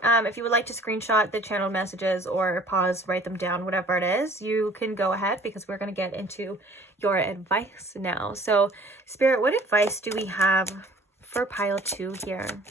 if you would like to screenshot the channeled messages or pause, write them down, whatever it is, you can go ahead, because we're going to get into your advice now. So, Spirit, what advice do we have for pile 2 here?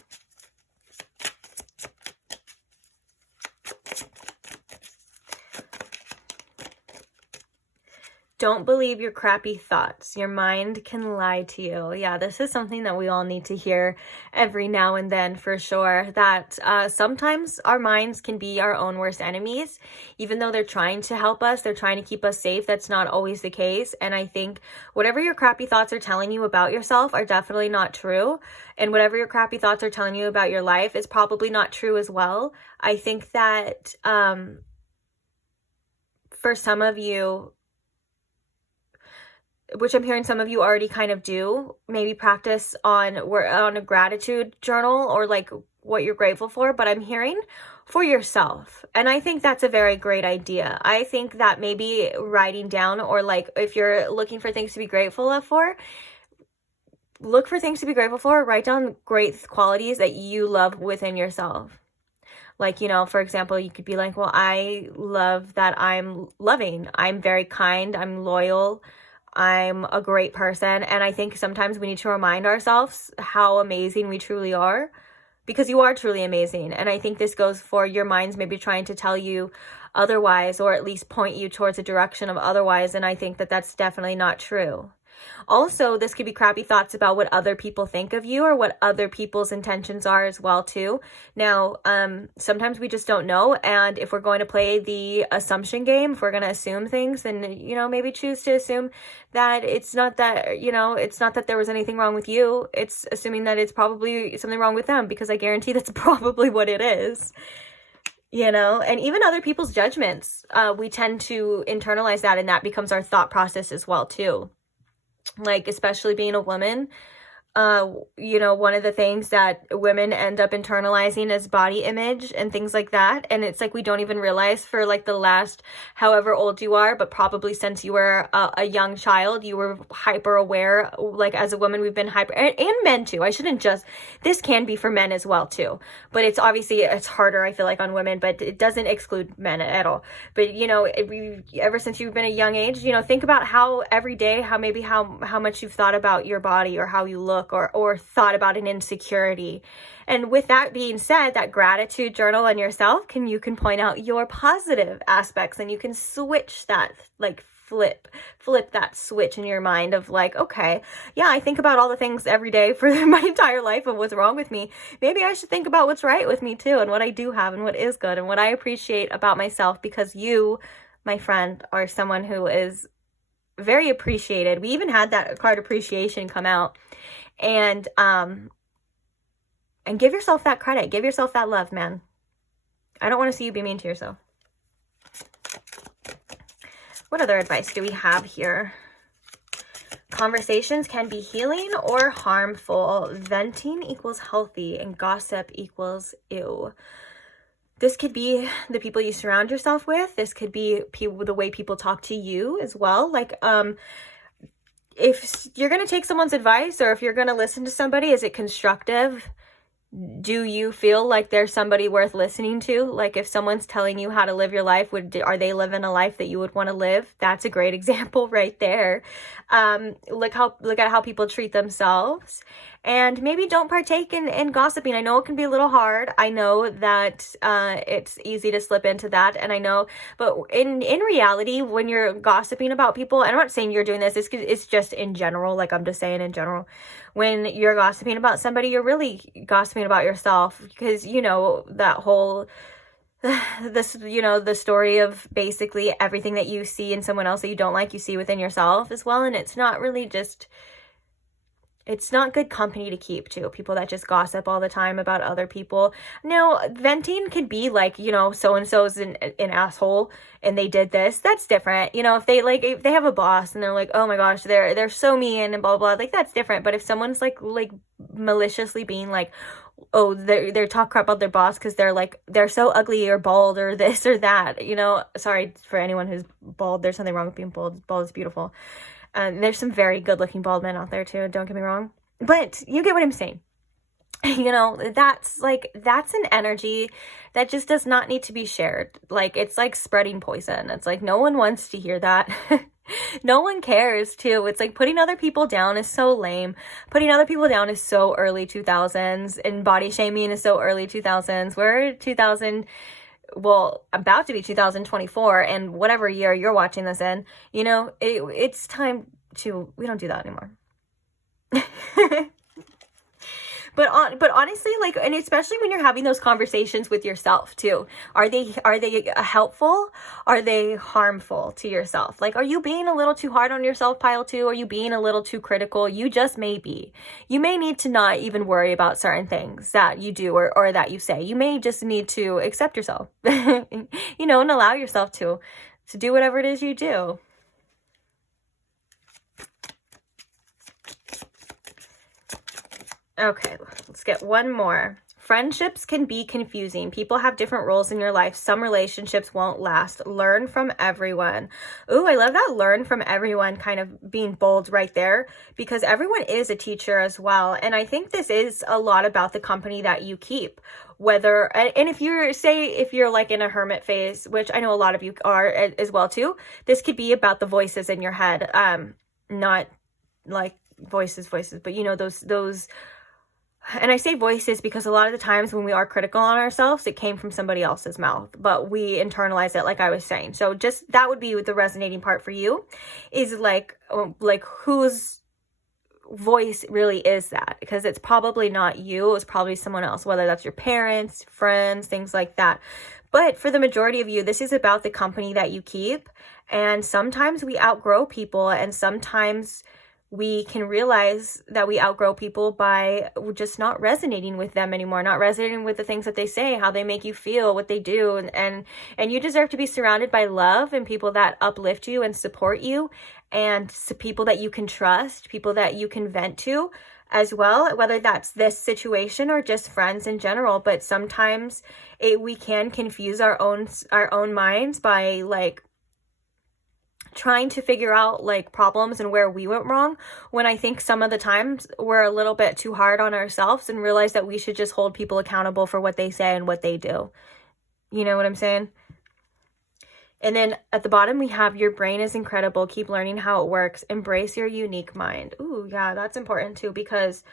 Don't believe your crappy thoughts. Your mind can lie to you. Yeah, this is something that we all need to hear every now and then, for sure. That sometimes our minds can be our own worst enemies. Even though they're trying to help us, they're trying to keep us safe, that's not always the case. And I think whatever your crappy thoughts are telling you about yourself are definitely not true. And whatever your crappy thoughts are telling you about your life is probably not true as well. I think that for some of you, which I'm hearing some of you already kind of do, maybe practice on a gratitude journal, or like what you're grateful for, but I'm hearing for yourself. And I think that's a very great idea. I think that maybe writing down, or like if you're looking for things to be grateful for, look for things to be grateful for, write down great qualities that you love within yourself. Like, you know, for example, you could be like, well, I love that I'm loving, I'm very kind, I'm loyal, I'm a great person. And I think sometimes we need to remind ourselves how amazing we truly are, because you are truly amazing. And I think this goes for your minds maybe trying to tell you otherwise, or at least point you towards a direction of otherwise. And I think that that's definitely not true. Also, this could be crappy thoughts about what other people think of you, or what other people's intentions are as well too. Now, sometimes we just don't know. And if we're going to play the assumption game, if we're going to assume things, then, you know, maybe choose to assume that it's not that, you know, it's not that there was anything wrong with you. It's assuming that it's probably something wrong with them, because I guarantee that's probably what it is. You know, and even other people's judgments, we tend to internalize that, and that becomes our thought process as well too. Like, especially being a woman, you know, one of the things that women end up internalizing is body image and things like that. And it's like, we don't even realize for like the last however old you are, but probably since you were a young child, you were hyper aware. Like, as a woman, we've been hyper, and men too. I shouldn't just, this can be for men as well too, but it's obviously, it's harder, I feel like, on women, but it doesn't exclude men at all. But, you know, ever since you've been a young age, you know, think about how every day, how much you've thought about your body, or how you look, or thought about an insecurity. And with that being said, that gratitude journal on yourself, you can point out your positive aspects, and you can switch that, like flip that switch in your mind of like, okay, yeah, I think about all the things every day for my entire life of what's wrong with me. Maybe I should think about what's right with me too, and what I do have, and what is good, and what I appreciate about myself, because you, my friend, are someone who is very appreciated. We even had that card appreciation come out. And give yourself that credit. Give yourself that love, man. I don't want to see you be mean to yourself. What other advice do we have here? Conversations can be healing or harmful. Venting equals healthy, and gossip equals ew. This could be the people you surround yourself with. This could be the way people talk to you as well. Like, if you're going to take someone's advice, or if you're going to listen to somebody, is it constructive? Do you feel like there's somebody worth listening to? Like, if someone's telling you how to live your life, are they living a life that you would want to live? That's a great example right there. Look at how people treat themselves. And maybe don't partake in gossiping. I know it can be a little hard. I know that it's easy to slip into that. And I know, but in reality, when you're gossiping about people, and I'm not saying you're doing this, it's just in general, like I'm just saying in general, when you're gossiping about somebody, you're really gossiping about yourself, because, you know, that whole, the story of basically everything that you see in someone else that you don't like, you see within yourself as well. And it's not really just, It's not good company to keep too. People that just gossip all the time about other people. Now, venting can be like, you know, so-and-so's an asshole and they did this. That's different. You know, if they have a boss and they're like, oh my gosh, they're so mean and blah, blah, like that's different. But if someone's like maliciously being like, oh, they're talk crap about their boss because they're so ugly or bald or this or that, you know, sorry for anyone who's bald. There's something wrong with being bald. Bald is beautiful. There's some very good looking bald men out there too, don't get me wrong, but you get what I'm saying. You know, that's an energy that just does not need to be shared. Like, it's like spreading poison. It's like no one wants to hear that. No one cares too. It's like putting other people down is so lame. Putting other people down is so early 2000s, and body shaming is so early 2000s. We're 2000, well, about to be 2024, and whatever year you're watching this in, you know, it's time to, we don't do that anymore. But honestly, like, and especially when you're having those conversations with yourself too, are they helpful? Are they harmful to yourself? Like, are you being a little too hard on yourself, pile 2? Are you being a little too critical? You just may be. You may need to not even worry about certain things that you do or that you say. You may just need to accept yourself, you know, and allow yourself to do whatever it is you do. Okay, let's get one more. Friendships can be confusing. People have different roles in your life. Some relationships won't last. Learn from everyone. Ooh, I love that learn from everyone kind of being bold right there, because everyone is a teacher as well. And I think this is a lot about the company that you keep. Whether, and if you're like in a hermit phase, which I know a lot of you are as well too, this could be about the voices in your head. Not like voices, but you know, those, and I say voices because a lot of the times when we are critical on ourselves, it came from somebody else's mouth, but we internalize it, like I was saying. So just that would be the resonating part for you, is like whose voice really is that? Because it's probably not you. It's probably someone else, whether that's your parents, friends, things like that. But for the majority of you, this is about the company that you keep. And sometimes we outgrow people, and sometimes we can realize that we outgrow people by just not resonating with them anymore, not resonating with the things that they say, how they make you feel, what they do. And you deserve to be surrounded by love and people that uplift you and support you, and people that you can trust, people that you can vent to as well, whether that's this situation or just friends in general. But sometimes we can confuse our own minds by like trying to figure out like problems and where we went wrong, when I think some of the times we're a little bit too hard on ourselves and realize that we should just hold people accountable for what they say and what they do. You know what I'm saying? And then at the bottom, we have your brain is incredible. Keep learning how it works. Embrace your unique mind. Ooh, yeah, that's important too, because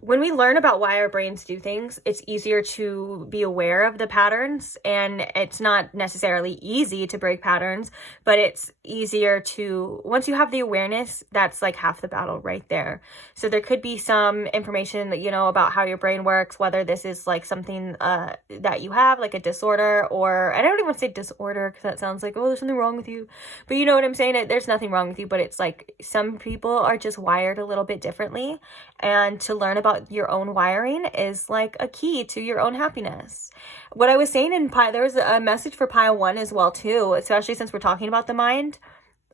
when we learn about why our brains do things, it's easier to be aware of the patterns, and it's not necessarily easy to break patterns, but it's easier to, once you have the awareness, that's like half the battle right there. So there could be some information that, you know, about how your brain works, whether this is like something that you have, like a disorder, or I don't even want to say disorder because that sounds like, oh, there's something wrong with you, but you know what I'm saying? There's nothing wrong with you, but it's like some people are just wired a little bit differently, and to learn about your own wiring is like a key to your own happiness. What I was saying in there was a message for pile 1 as well too, especially since we're talking about the mind,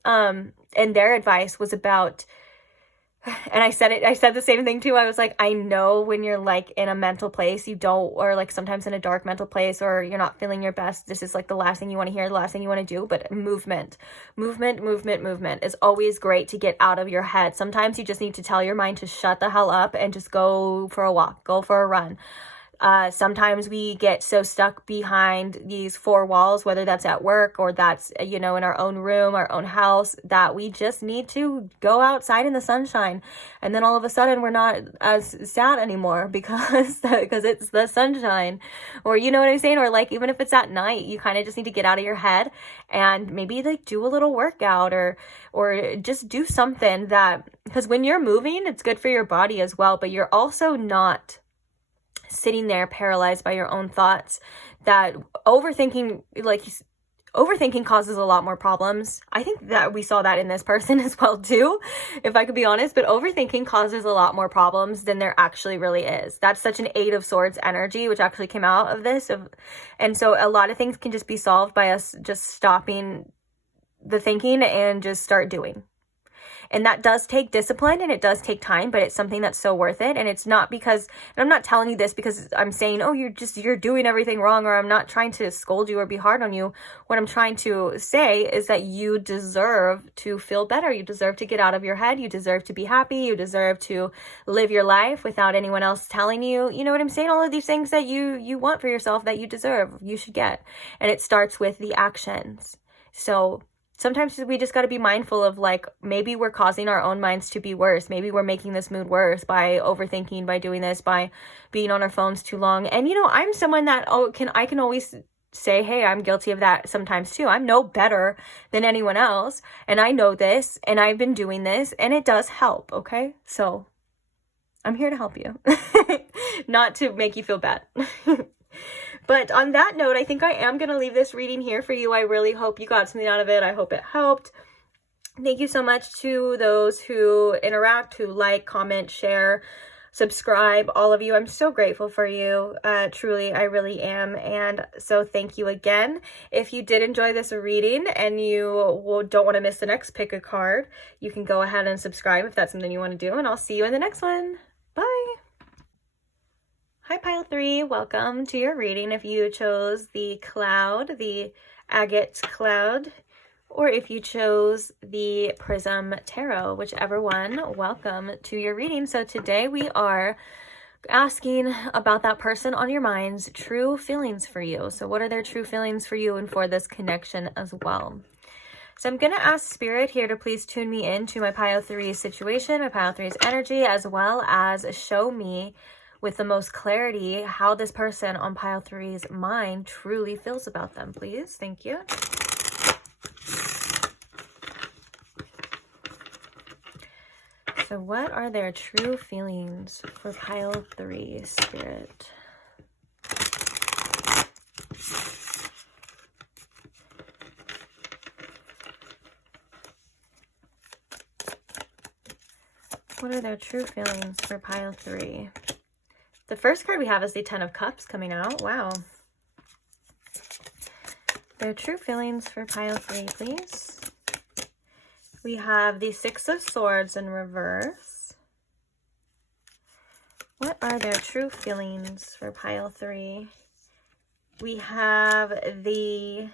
and their advice was about, and I said the same thing too. I was like, I know when you're like in a mental place, you don't, or like sometimes in a dark mental place, or you're not feeling your best, this is like the last thing you want to hear, the last thing you want to do. But movement is always great to get out of your head. Sometimes you just need to tell your mind to shut the hell up and just go for a walk, go for a run. Sometimes we get so stuck behind these 4 walls, whether that's at work or that's, you know, in our own room, our own house, that we just need to go outside in the sunshine. And then all of a sudden we're not as sad anymore because it's the sunshine, or you know what I'm saying? Or like, even if it's at night, you kind of just need to get out of your head and maybe like do a little workout or just do something that, because when you're moving, it's good for your body as well, but you're also not sitting there paralyzed by your own thoughts. That overthinking, like overthinking causes a lot more problems. I think that we saw that in this person as well too, if I could be honest, but overthinking causes a lot more problems than there actually really is. That's such an 8 of Swords energy, which actually came out of this. And so a lot of things can just be solved by us just stopping the thinking and just start doing. And that does take discipline and it does take time, but it's something that's so worth it. And it's not because, and I'm not telling you this because I'm saying, oh, you're doing everything wrong, or I'm not trying to scold you or be hard on you. What I'm trying to say is that you deserve to feel better. You deserve to get out of your head. You deserve to be happy. You deserve to live your life without anyone else telling you, you know what I'm saying? All of these things that you want for yourself that you deserve, you should get. And it starts with the actions. So sometimes we just got to be mindful of, like, maybe we're causing our own minds to be worse. Maybe we're making this mood worse by overthinking, by doing this, by being on our phones too long. And, you know, I'm someone that I can always say, hey, I'm guilty of that sometimes too. I'm no better than anyone else. And I know this, and I've been doing this, and it does help. Okay. So I'm here to help you, not to make you feel bad. But on that note, I think I am going to leave this reading here for you. I really hope you got something out of it. I hope it helped. Thank you so much to those who interact, who like, comment, share, subscribe, all of you. I'm so grateful for you. Truly, I really am. And so thank you again. If you did enjoy this reading and you don't want to miss the next pick a card, you can go ahead and subscribe if that's something you want to do. And I'll see you in the next one. Bye. Hi, Pile 3. Welcome to your reading. If you chose the cloud, the agate cloud, or if you chose the Prism Tarot, whichever one, welcome to your reading. So today we are asking about that person on your mind's true feelings for you. So what are their true feelings for you and for this connection as well? So I'm going to ask Spirit here to please tune me into my Pile 3 situation, my Pile 3's energy, as well as show me with the most clarity how this person on Pile 3's mind truly feels about them, please. Thank you. So what are their true feelings for Pile 3, Spirit? What are their true feelings for Pile 3? The first card we have is the 10 of Cups coming out. Wow. Their true feelings for Pile 3, please. We have the 6 of Swords in reverse. What are their true feelings for Pile 3? We have the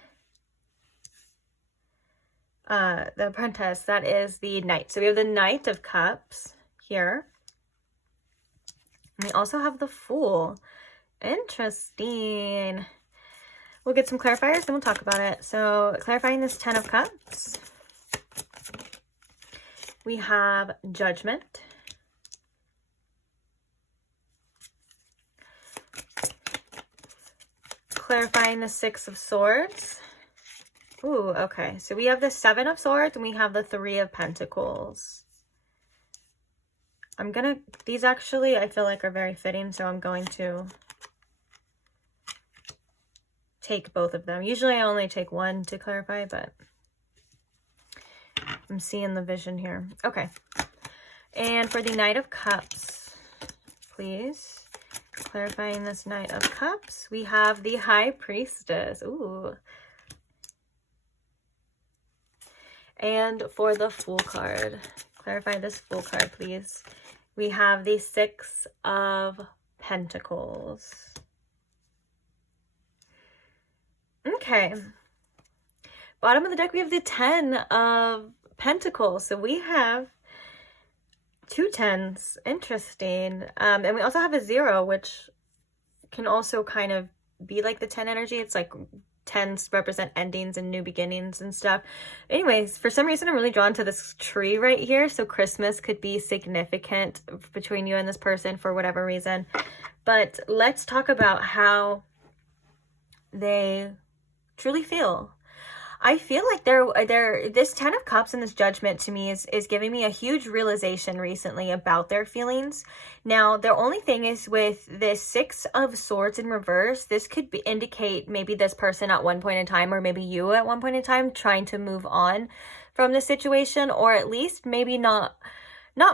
Apprentice. That is the Knight. So we have the Knight of Cups here. And we also have the Fool. Interesting. We'll get some clarifiers, then we'll talk about it. So clarifying this 10 of Cups. We have Judgment. Clarifying the 6 of Swords. Ooh, okay. So we have the 7 of Swords and we have the 3 of Pentacles. These actually, I feel like are very fitting, so I'm going to take both of them. Usually I only take one to clarify, but I'm seeing the vision here. Okay. And for the Knight of Cups, please. Clarifying this Knight of Cups, we have the High Priestess. Ooh. And for the Fool card, clarify this Fool card, please. We have the 6 of Pentacles. Okay. Bottom of the deck, we have the 10 of Pentacles. So we have 2 10s. Interesting. And we also have a 0, which can also kind of be like the 10 energy. It's like 10s represent endings and new beginnings and stuff. Anyways, for some reason, I'm really drawn to this tree right here. So Christmas could be significant between you and this person for whatever reason. But let's talk about how they truly feel. I feel like this 10 of Cups and this Judgment to me is giving me a huge realization recently about their feelings. Now, the only thing is with this 6 of Swords in reverse, this could indicate maybe this person at one point in time, or maybe you at one point in time, trying to move on from the situation, or at least maybe not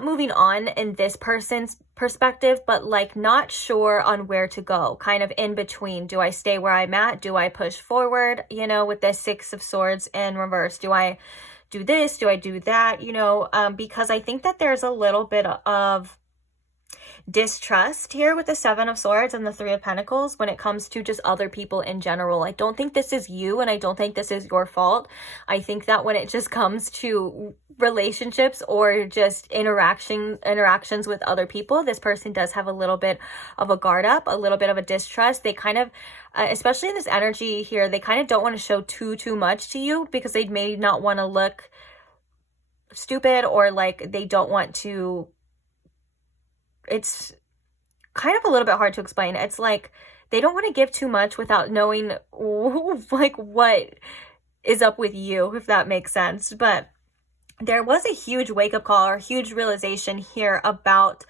moving on in this person's perspective, but like not sure on where to go, kind of in between. Do I stay where I'm at? Do I push forward? You know, with this 6 of Swords in reverse, do I do this? Do I do that? You know, because I think that there's a little bit of distrust here with the 7 of Swords and the 3 of Pentacles when it comes to just other people in general. I don't think this is you, and I don't think this is your fault. I think that when it just comes to relationships or just interactions with other people, this person does have a little bit of a guard up, a little bit of a distrust. They kind of, especially in this energy here, they kind of don't want to show too much to you because they may not want to look stupid, or like they don't want to. It's kind of a little bit hard to explain. It's like they don't want to give too much without knowing like what is up with you, if that makes sense. But there was a huge wake-up call or huge realization here about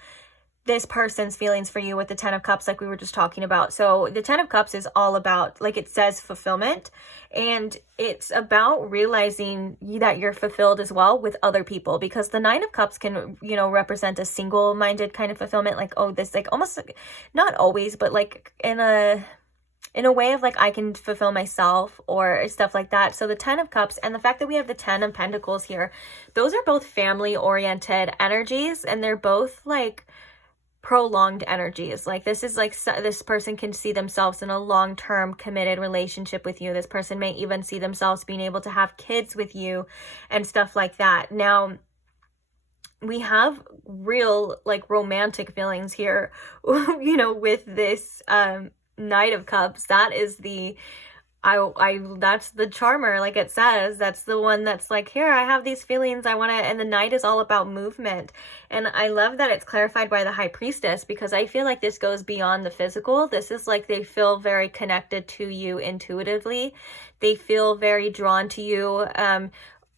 this person's feelings for you with the 10 of Cups, like we were just talking about. So the 10 of Cups is all about, like it says, fulfillment, and it's about realizing that you're fulfilled as well with other people, because the 9 of Cups can, you know, represent a single-minded kind of fulfillment, like, oh, this, like, almost like, not always, but like in a way of like I can fulfill myself or stuff like that. So the 10 of Cups and the fact that we have the 10 of Pentacles here, those are both family-oriented energies, and they're both like prolonged energies. Like this is like this person can see themselves in a long-term committed relationship with you. This person may even see themselves being able to have kids with you and stuff like that. Now, we have real like romantic feelings here, you know, with this Knight of Cups. That is the that's the charmer, like it says. That's the one that's like, here, I have these feelings, I want to, and the Knight is all about movement. And I love that it's clarified by the High Priestess, because I feel like this goes beyond the physical. This is like they feel very connected to you intuitively. They feel very drawn to you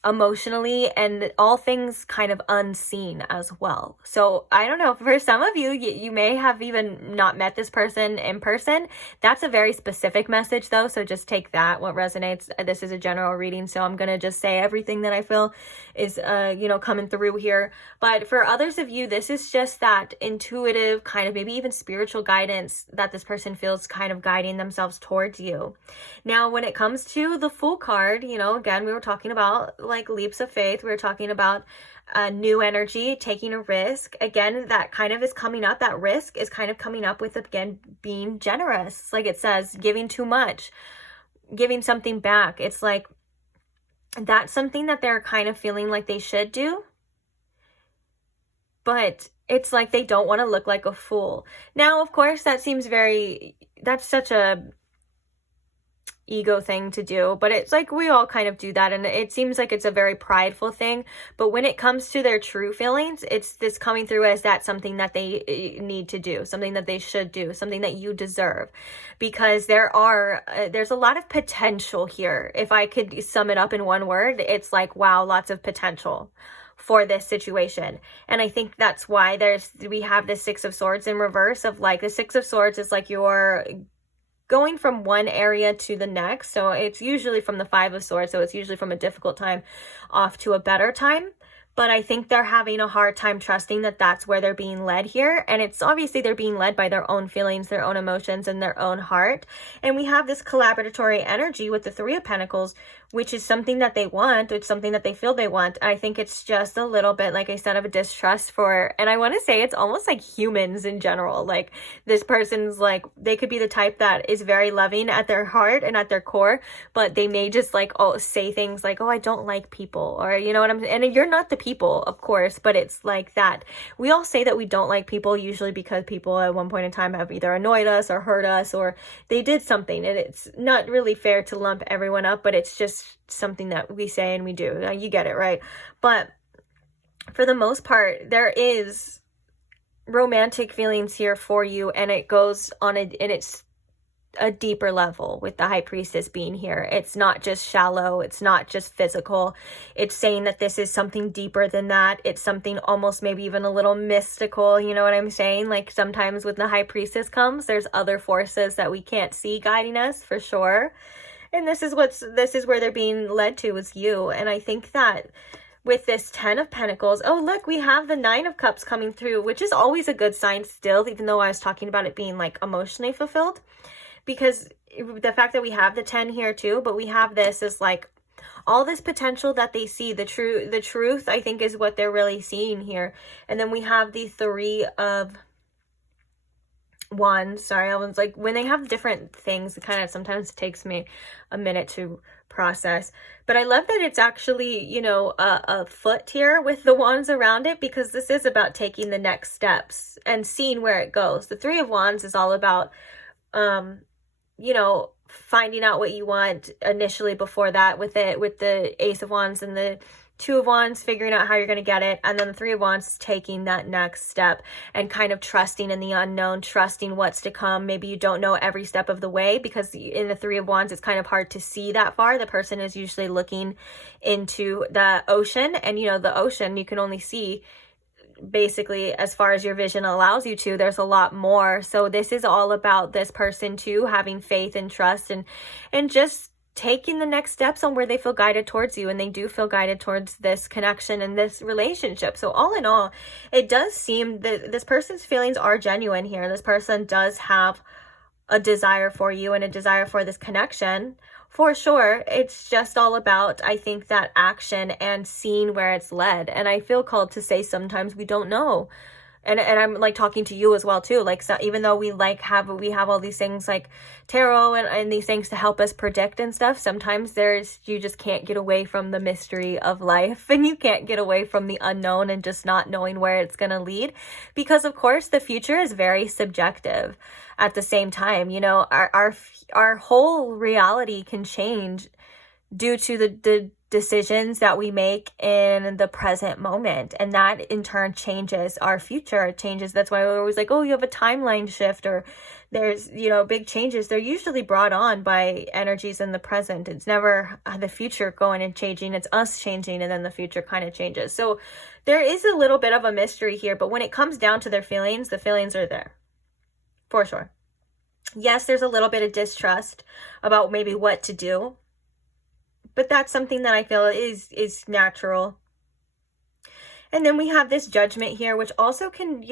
emotionally, and all things kind of unseen as well. So I don't know, for some of you, you may have even not met this person in person. That's a very specific message though, so just take that what resonates. This is a general reading, so I'm gonna just say everything that I feel is you know, coming through here. But for others of you, this is just that intuitive kind of maybe even spiritual guidance that this person feels kind of guiding themselves towards you. Now, when it comes to the Fool card, you know, again, we were talking about like leaps of faith. We were talking about new energy, taking a risk. Again, that kind of is coming up. That risk is kind of coming up with, again, being generous. Like it says, giving too much, giving something back. It's like that's something that they're kind of feeling like they should do, but it's like they don't want to look like a fool. Now, of course, that seems that's such a ego thing to do, but it's like we all kind of do that, and it seems like it's a very prideful thing. But when it comes to their true feelings, it's this coming through as that something that they need to do, something that they should do, something that you deserve, because there's a lot of potential here. If I could sum it up in one word, it's like, wow, lots of potential for this situation. And I think that's why we have the 6 of Swords in reverse, of like the 6 of Swords is like you're going from one area to the next. So it's usually from the 5 of Swords. So it's usually from a difficult time off to a better time. But I think they're having a hard time trusting that that's where they're being led here. And it's obviously they're being led by their own feelings, their own emotions, and their own heart. And we have this collaboratory energy with the 3 of Pentacles, which is something that they want. It's something that they feel they want. I think it's just a little bit, like I said, of a distrust for, and I want to say it's almost like humans in general. Like this person's like, they could be the type that is very loving at their heart and at their core, but they may just like, say things like, I don't like people, or you know what I'm saying? And you're not the people, of course, but it's like that. We all say that we don't like people, usually because people at one point in time have either annoyed us or hurt us, or they did something, and it's not really fair to lump everyone up, but it's just something that we say and we do. You get it, right? But for the most part, there is romantic feelings here for you, and it goes on and it's a deeper level with the High Priestess being here. It's not just shallow. It's not just physical. It's saying that this is something deeper than that. It's something almost maybe even a little mystical. You know what I'm saying? Like sometimes when the High Priestess comes, there's other forces that we can't see guiding us for sure. And this is where they're being led to, is you. And I think that with this 10 of Pentacles, oh, look, we have the 9 of Cups coming through, which is always a good sign still, even though I was talking about it being like emotionally fulfilled. Because the fact that we have the 10 here too, but we have this is like all this potential that they see, the truth, I think, is what they're really seeing here. And then we have the 3 of Wands. Sorry, I was like, when they have different things, it kind of sometimes takes me a minute to process. But I love that it's actually, you know, a foot here with the wands around it, because this is about taking the next steps and seeing where it goes. The 3 of Wands is all about you know, finding out what you want initially before that, with the Ace of Wands and the 2 of Wands, figuring out how you're going to get it. And then the 3 of Wands is taking that next step and kind of trusting in the unknown, trusting what's to come. Maybe you don't know every step of the way, because in the 3 of Wands, it's kind of hard to see that far. The person is usually looking into the ocean, and, you know, the ocean, you can only see basically as far as your vision allows you to. There's a lot more. So this is all about this person too having faith and trust and just taking the next steps on where they feel guided towards you, and they do feel guided towards this connection and this relationship. So all in all, it does seem that this person's feelings are genuine here. This person does have a desire for you and a desire for this connection. For sure. It's just all about, I think, that action and seeing where it's led. And I feel called to say sometimes we don't know. And I'm like talking to you as well too. Like, so even though we have all these things like tarot and these things to help us predict and stuff, sometimes you just can't get away from the mystery of life, and you can't get away from the unknown and just not knowing where it's going to lead, because of course the future is very subjective. At the same time, you know, our whole reality can change due to the decisions that we make in the present moment, and that in turn changes our future. It changes. That's why we're always like, oh, you have a timeline shift, or there's, you know, big changes. They're usually brought on by energies in the present. It's never the future going and changing. It's us changing, and then the future kind of changes. So there is a little bit of a mystery here, but when it comes down to their feelings, the feelings are there for sure. Yes, there's a little bit of distrust about maybe what to do, but that's something that I feel is natural. And then we have this Judgment here, which also can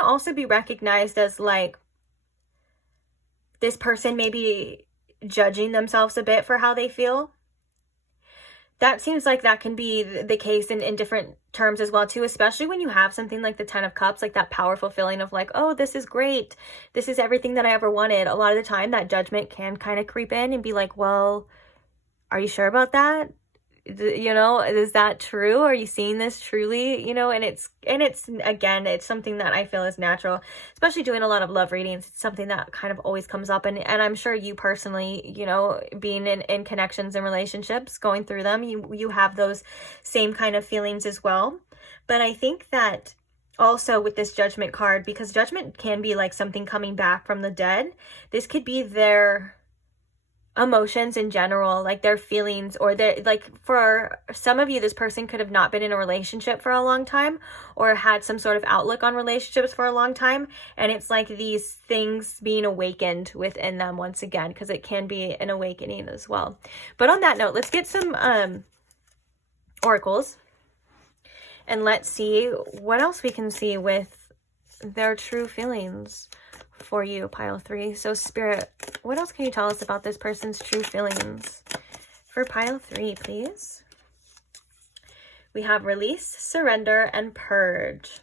also be recognized as like this person maybe judging themselves a bit for how they feel. That seems like that can be the case in different terms as well too, especially when you have something like the 10 of Cups, like that powerful feeling of like, oh, this is great. This is everything that I ever wanted. A lot of the time that judgment can kind of creep in and be like, well, are you sure about that? You know, is that true? Are you seeing this truly? You know, and it's again, it's something that I feel is natural, especially doing a lot of love readings. It's something that kind of always comes up, and I'm sure you personally, you know, being in connections and relationships, going through them, you have those same kind of feelings as well. But I think that also with this Judgment card, because Judgment can be like something coming back from the dead, this could be their emotions in general, like their feelings, or their, like, for some of you, this person could have not been in a relationship for a long time, or had some sort of outlook on relationships for a long time, and it's like these things being awakened within them once again, because it can be an awakening as well. But on that note, let's get some oracles, and let's see what else we can see with their true feelings for you, pile 3. So Spirit, what else can you tell us about this person's true feelings for pile 3, please? We have Release, Surrender, and Purge.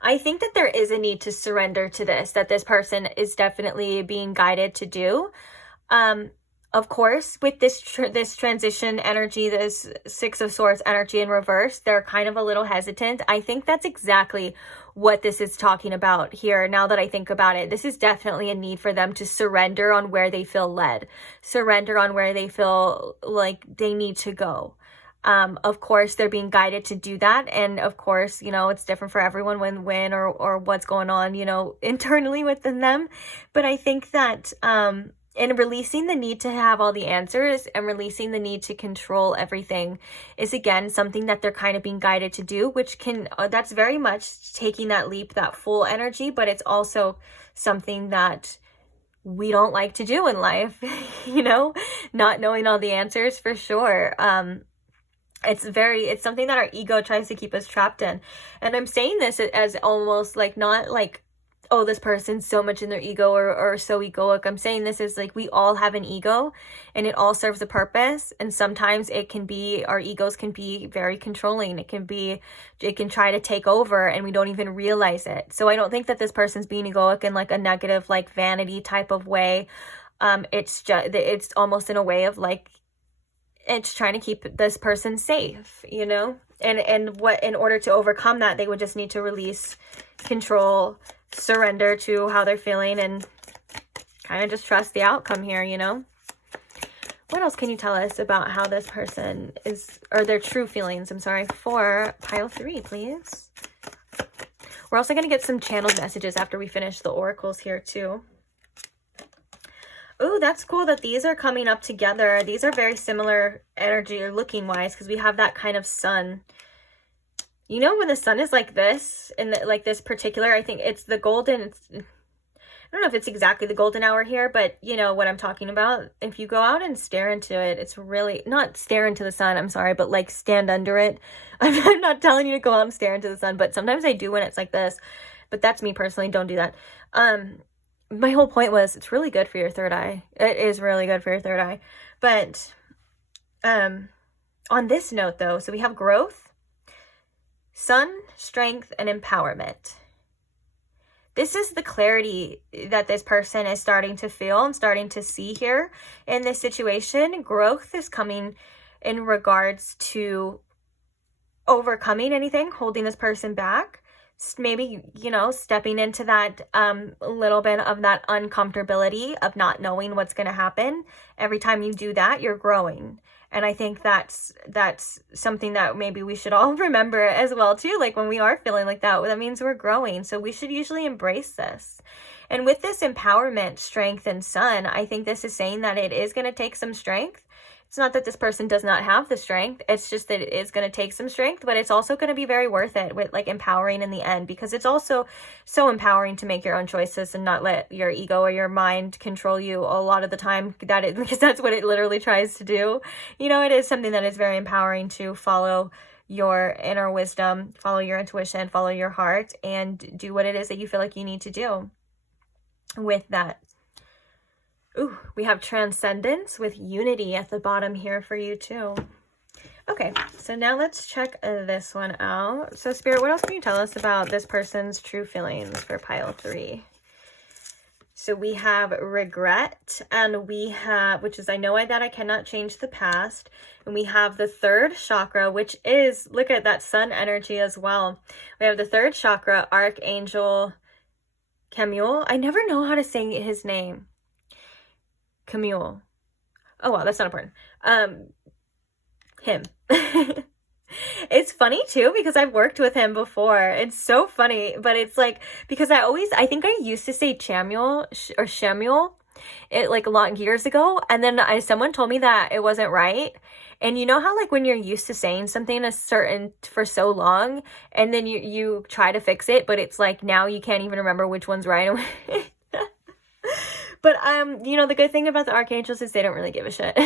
I think that there is a need to surrender to this, that this person is definitely being guided to do. Of course, with this transition energy, this 6 of Swords energy in reverse, they're kind of a little hesitant. I think that's exactly what this is talking about here. Now that I think about it, this is definitely a need for them to surrender on where they feel led, surrender on where they feel like they need to go. Of course, they're being guided to do that. And of course, you know, it's different for everyone when or what's going on, you know, internally within them. But I think that in releasing the need to have all the answers and releasing the need to control everything is, again, something that they're kind of being guided to do, which can, that's very much taking that leap, that full energy, but it's also something that we don't like to do in life, you know, not knowing all the answers for sure. It's something that our ego tries to keep us trapped in. And I'm saying this as almost like, not like, oh, this person's so much in their ego or so egoic. I'm saying this is like, we all have an ego and it all serves a purpose. And sometimes it can be, our egos can be very controlling. It can try to take over and we don't even realize it. So I don't think that this person's being egoic in like a negative, like vanity type of way. It's almost in a way of like, it's trying to keep this person safe, you know? And what, in order to overcome that, they would just need to release, control, surrender to how they're feeling, and kind of just trust the outcome here, you know? What else can you tell us about how this person is, or their true feelings, I'm sorry, for pile 3, please? We're also going to get some channeled messages after we finish the oracles here too. Oh, that's cool that these are coming up together. These are very similar energy or looking wise, because we have that kind of sun. You know, when the sun is like this, and like this particular, I think it's the golden, I don't know if it's exactly the golden hour here, but you know what I'm talking about. If you go out and stare into it, it's really, not stare into the sun, I'm sorry, but like stand under it. I'm not telling you to go out and stare into the sun, but sometimes I do when it's like this. But that's me personally, don't do that. My whole point was, it's really good for your third eye. It is really good for your third eye. But on this note though, so we have growth, sun, strength, and empowerment. This is the clarity that this person is starting to feel and starting to see here in this situation. Growth is coming in regards to overcoming anything holding this person back. Maybe, you know, stepping into that little bit of that uncomfortability of not knowing what's going to happen. Every time you do that, you're growing. And I think that's something that maybe we should all remember as well too. Like when we are feeling like that means we're growing. So we should usually embrace this. And with this empowerment, strength, and sun, I think this is saying that it is going to take some strength. It's not that this person does not have the strength. It's just that it is going to take some strength, but it's also going to be very worth it with like empowering in the end, because it's also so empowering to make your own choices and not let your ego or your mind control you a lot of the time, because that's what it literally tries to do. You know, it is something that is very empowering to follow your inner wisdom, follow your intuition, follow your heart, and do what it is that you feel like you need to do with that. Ooh, we have transcendence with unity at the bottom here for you too. Okay, so now let's check this one out. So Spirit, what else can you tell us about this person's true feelings for pile 3? So we have regret, and we have, which is, I know that I cannot change the past. And we have the third chakra, which is, look at that sun energy as well. We have the third chakra, Archangel Camille. I never know how to say his name. Camille. Oh wow, that's not important. Him. It's funny too, because I've worked with him before. It's so funny, but it's like, because I think I used to say Chamuel or Shamuel it like a lot of years ago, and then someone told me that it wasn't right. And you know how like when you're used to saying something a certain for so long, and then you try to fix it, but it's like now you can't even remember which one's right. But you know, the good thing about the archangels is they don't really give a shit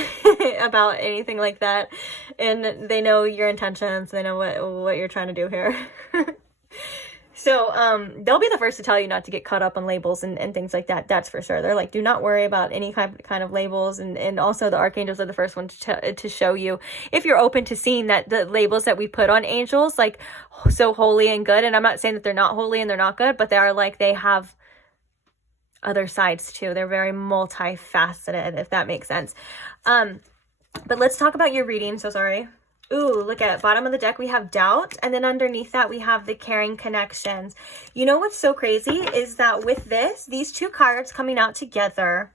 about anything like that, and they know your intentions. They know what you're trying to do here. So they'll be the first to tell you not to get caught up on labels and things like that. That's for sure. They're like, do not worry about any kind of labels, and also the archangels are the first ones to show you, if you're open to seeing that the labels that we put on angels, like so holy and good. And I'm not saying that they're not holy and they're not good, but they are like, they have other sides too. They're very multifaceted, if that makes sense. But let's talk about your reading. So sorry. Ooh, look at bottom of the deck. We have doubt. And then underneath that, we have the caring connections. You know what's so crazy is that with these two cards coming out together,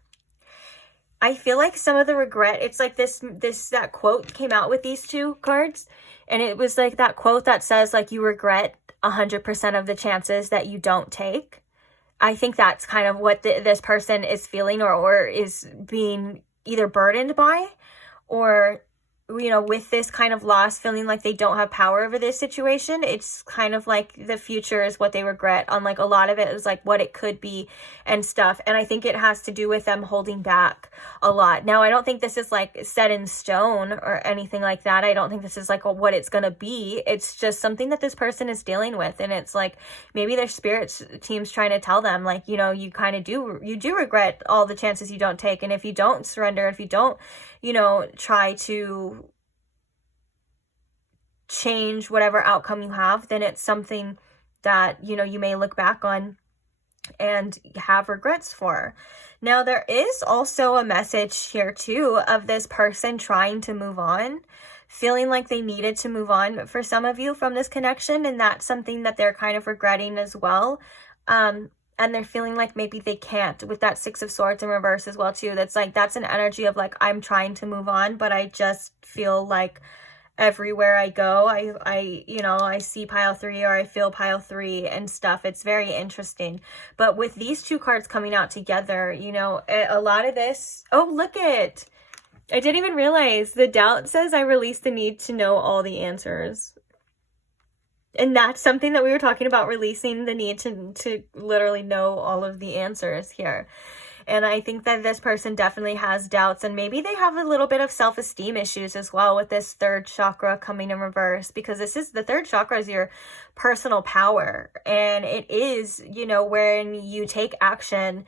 I feel like some of the regret, it's like that quote came out with these two cards, and it was like that quote that says like you regret 100% of the chances that you don't take. I think that's kind of what this person is feeling, or is being either burdened by, or, you know, with this kind of loss, feeling like they don't have power over this situation. It's kind of like the future is what they regret. On like a lot of it is like what it could be and stuff. And I think it has to do with them holding back a lot. Now, I don't think this is like set in stone or anything like that. I don't think this is like what it's going to be. It's just something that this person is dealing with. And it's like, maybe their spirit team's trying to tell them like, you know, you do regret all the chances you don't take. And if you don't surrender, if you don't, you know, try to change whatever outcome you have, then it's something that, you know, you may look back on and have regrets for. Now, there is also a message here too of this person trying to move on, feeling like they needed to move on for some of you from this connection, and that's something that they're kind of regretting as well. And they're feeling like maybe they can't, with that Six of Swords in reverse as well too. That's like, that's an energy of like, I'm trying to move on, but I just feel like everywhere I go, I see pile 3, or I feel pile 3 and stuff. It's very interesting. But with these two cards coming out together, you know, a lot of this, oh, look it. I didn't even realize the doubt says I release the need to know all the answers. And that's something that we were talking about, releasing the need to literally know all of the answers here. And I think that this person definitely has doubts, and maybe they have a little bit of self-esteem issues as well with this third chakra coming in reverse, because the third chakra is your personal power. And it is, you know, when you take action,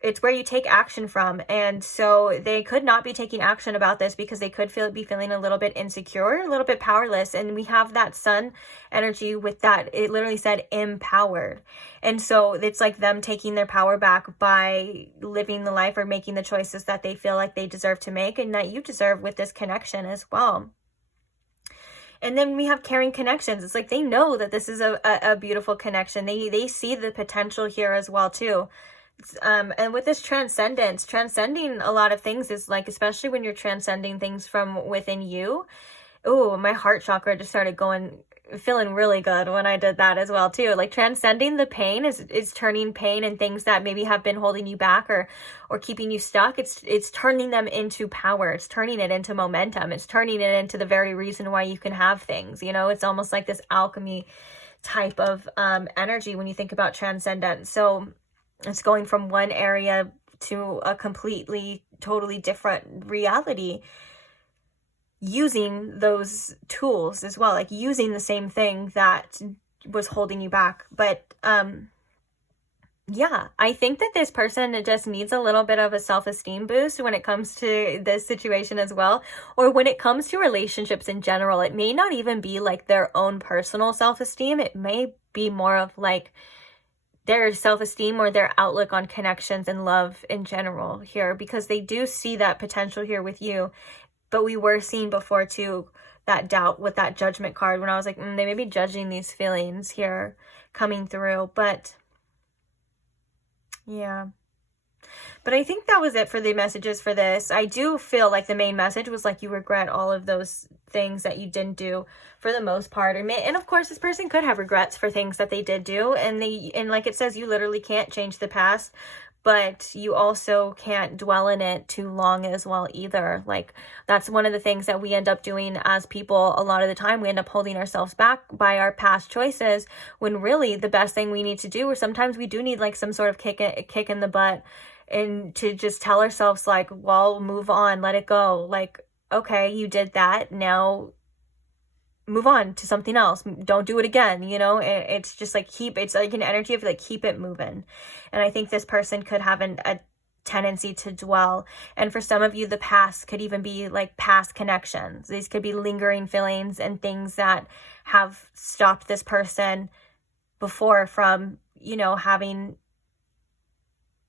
it's where you take action from. And so they could not be taking action about this because they could be feeling a little bit insecure, a little bit powerless. And we have that sun energy with that. It literally said empowered. And so it's like them taking their power back by living the life or making the choices that they feel like they deserve to make, and that you deserve with this connection as well. And then we have caring connections. It's like they know that this is a beautiful connection. They see the potential here as well too. And with this transcendence, transcending a lot of things is like, especially when you're transcending things from within you. Oh, my heart chakra just started feeling really good when I did that as well too. Like transcending the pain is turning pain and things that maybe have been holding you back or keeping you stuck. It's turning them into power. It's turning it into momentum. It's turning it into the very reason why you can have things. You know, it's almost like this alchemy type of energy when you think about transcendence. So it's going from one area to a completely, totally different reality, using those tools as well, like using the same thing that was holding you back. But yeah, I think that this person just needs a little bit of a self-esteem boost when it comes to this situation as well, or when it comes to relationships in general. It may not even be like their own personal self-esteem. It may be more of like their self-esteem or their outlook on connections and love in general here, because they do see that potential here with you. But we were seeing before too that doubt with that Judgment card, when I was like, they may be judging these feelings here coming through. But yeah. But I think that was it for the messages for this. I do feel like the main message was like, you regret all of those things that you didn't do for the most part. And of course, this person could have regrets for things that they did do. And like it says, you literally can't change the past, but you also can't dwell in it too long as well either. Like that's one of the things that we end up doing as people. A lot of the time we end up holding ourselves back by our past choices, when really the best thing we need to do, or sometimes we do need like some sort of kick in the butt, and to just tell ourselves like, well, move on, let it go. Like, okay, you did that, now move on to something else. Don't do it again, you know? It's just like it's like an energy of like, keep it moving. And I think this person could have a tendency to dwell. And for some of you, the past could even be like past connections. These could be lingering feelings and things that have stopped this person before from, you know, having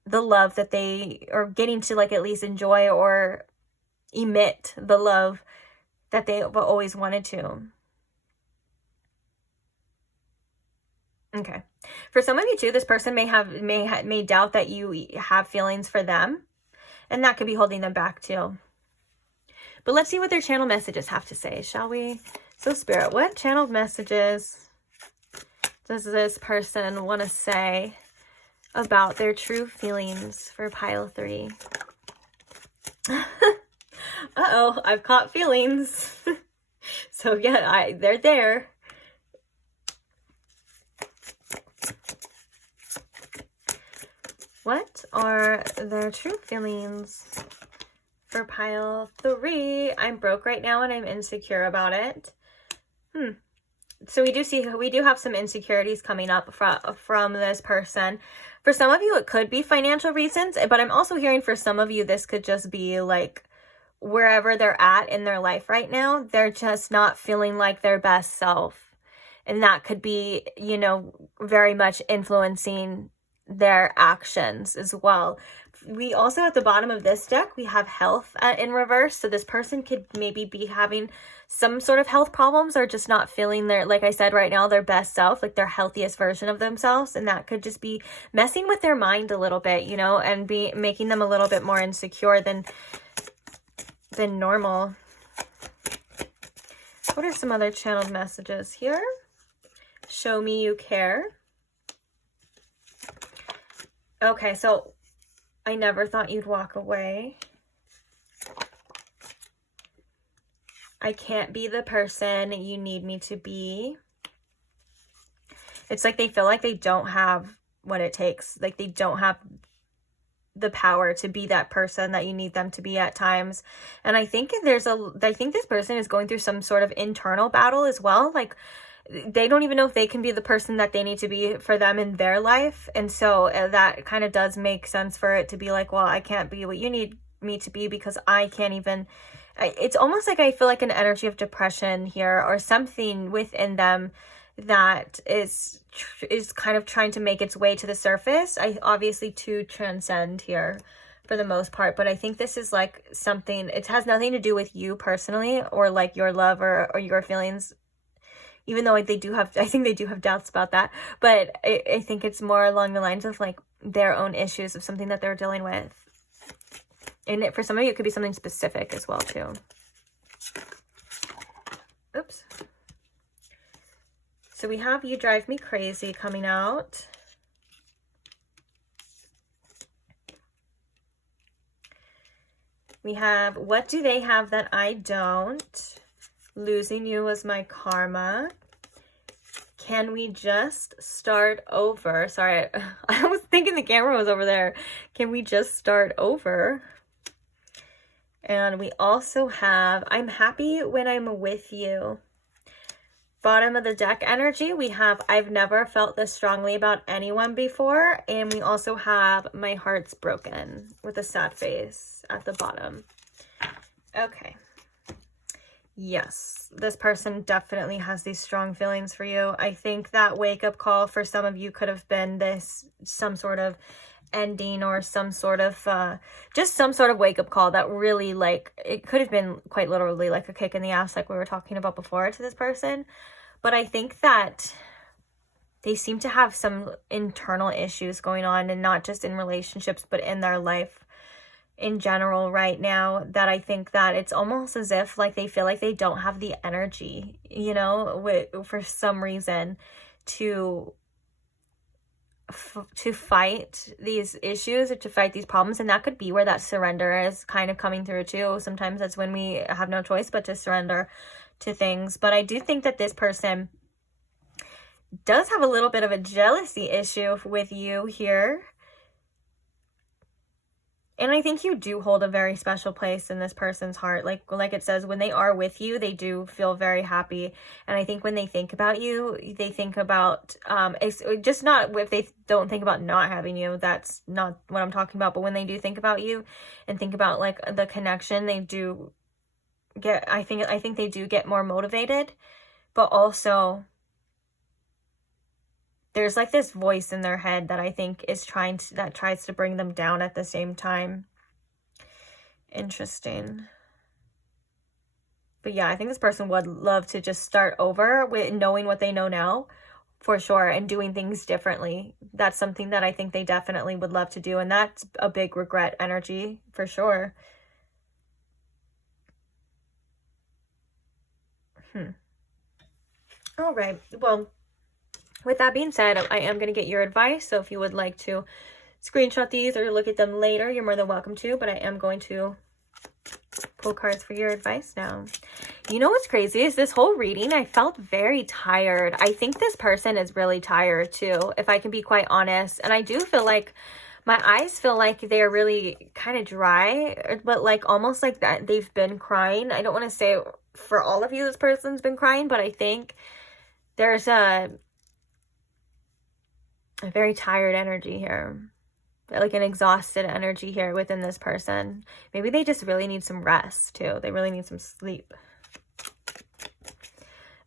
the love that they are getting to like at least enjoy or emit the love that they have always wanted to. Okay. For some of you too, this person may doubt that you have feelings for them. And that could be holding them back too. But let's see what their channel messages have to say, shall we? So Spirit, what channeled messages does this person want to say about their true feelings for pile 3? Uh-oh, I've caught feelings. So yeah, they're there. What are their true feelings for pile 3? I'm broke right now and I'm insecure about it. So we do have some insecurities coming up from this person. For some of you, it could be financial reasons, but I'm also hearing for some of you, this could just be like wherever they're at in their life right now, they're just not feeling like their best self. And that could be, you know, very much influencing their actions as well. We also, at the bottom of this deck, we have health in reverse. So this person could maybe be having some sort of health problems or just not feeling their, like I said, right now, their best self, like their healthiest version of themselves. And that could just be messing with their mind a little bit, you know, and be making them a little bit more insecure than normal. What are some other channeled messages here? Show me you care. Okay, so I never thought you'd walk away. I can't be the person you need me to be. It's like they feel like they don't have what it takes. Like they don't have the power to be that person that you need them to be at times. And I think I think this person is going through some sort of internal battle as well. Like they don't even know if they can be the person that they need to be for them in their life. And so that kind of does make sense for it to be like, well, I can't be what you need me to be because I can't even. It's almost like I feel like an energy of depression here or something within them that is kind of trying to make its way to the surface. I obviously to transcend here for the most part, but I think this is like something, it has nothing to do with you personally or like your love or your feelings, even though I think they do have doubts about that, but I think it's more along the lines of like their own issues of something that they're dealing with. And for some of you, it could be something specific as well too. Oops. So we have You Drive Me Crazy coming out. We have What Do They Have That I Don't? Losing You Was My Karma. Can We Just Start Over? Sorry, I was thinking the camera was over there. Can We Just Start Over? And we also have I'm Happy When I'm With You. Bottom of the deck energy, we have I've never felt this strongly about anyone before. And we also have My Heart's Broken with a sad face at the bottom. Okay. Yes, this person definitely has these strong feelings for you. I think that wake-up call for some of you could have been some sort of ending or some sort of just some sort of wake-up call that really, like, it could have been quite literally like a kick in the ass like we were talking about before to this person. But I think that they seem to have some internal issues going on, and not just in relationships but in their life in general right now, that I think that it's almost as if like they feel like they don't have the energy, you know, for some reason to fight these issues or to fight these problems. And that could be where that surrender is kind of coming through too. Sometimes that's when we have no choice but to surrender to things. But I do think that this person does have a little bit of a jealousy issue with you here. And I think you do hold a very special place in this person's heart. Like it says, when they are with you, they do feel very happy. And I think when they think about you, they think about, it's just not if they don't think about not having you, that's not what I'm talking about. But when they do think about you and think about like the connection, they do get, I think they do get more motivated. But also there's like this voice in their head that I think is tries to bring them down at the same time. Interesting. But yeah, I think this person would love to just start over with knowing what they know now, for sure, and doing things differently. That's something that I think they definitely would love to do, and that's a big regret energy for sure. All right, well, with that being said, I am going to get your advice, so if you would like to screenshot these or look at them later, you're more than welcome to, but I am going to pull cards for your advice now. You know what's crazy is this whole reading, I felt very tired. I think this person is really tired too, if I can be quite honest. And I do feel like my eyes feel like they're really kind of dry, but like almost like that they've been crying. I don't want to say for all of you this person's been crying, but I think there's a very tired energy here. Like an exhausted energy here within this person. Maybe they just really need some rest too. They really need some sleep.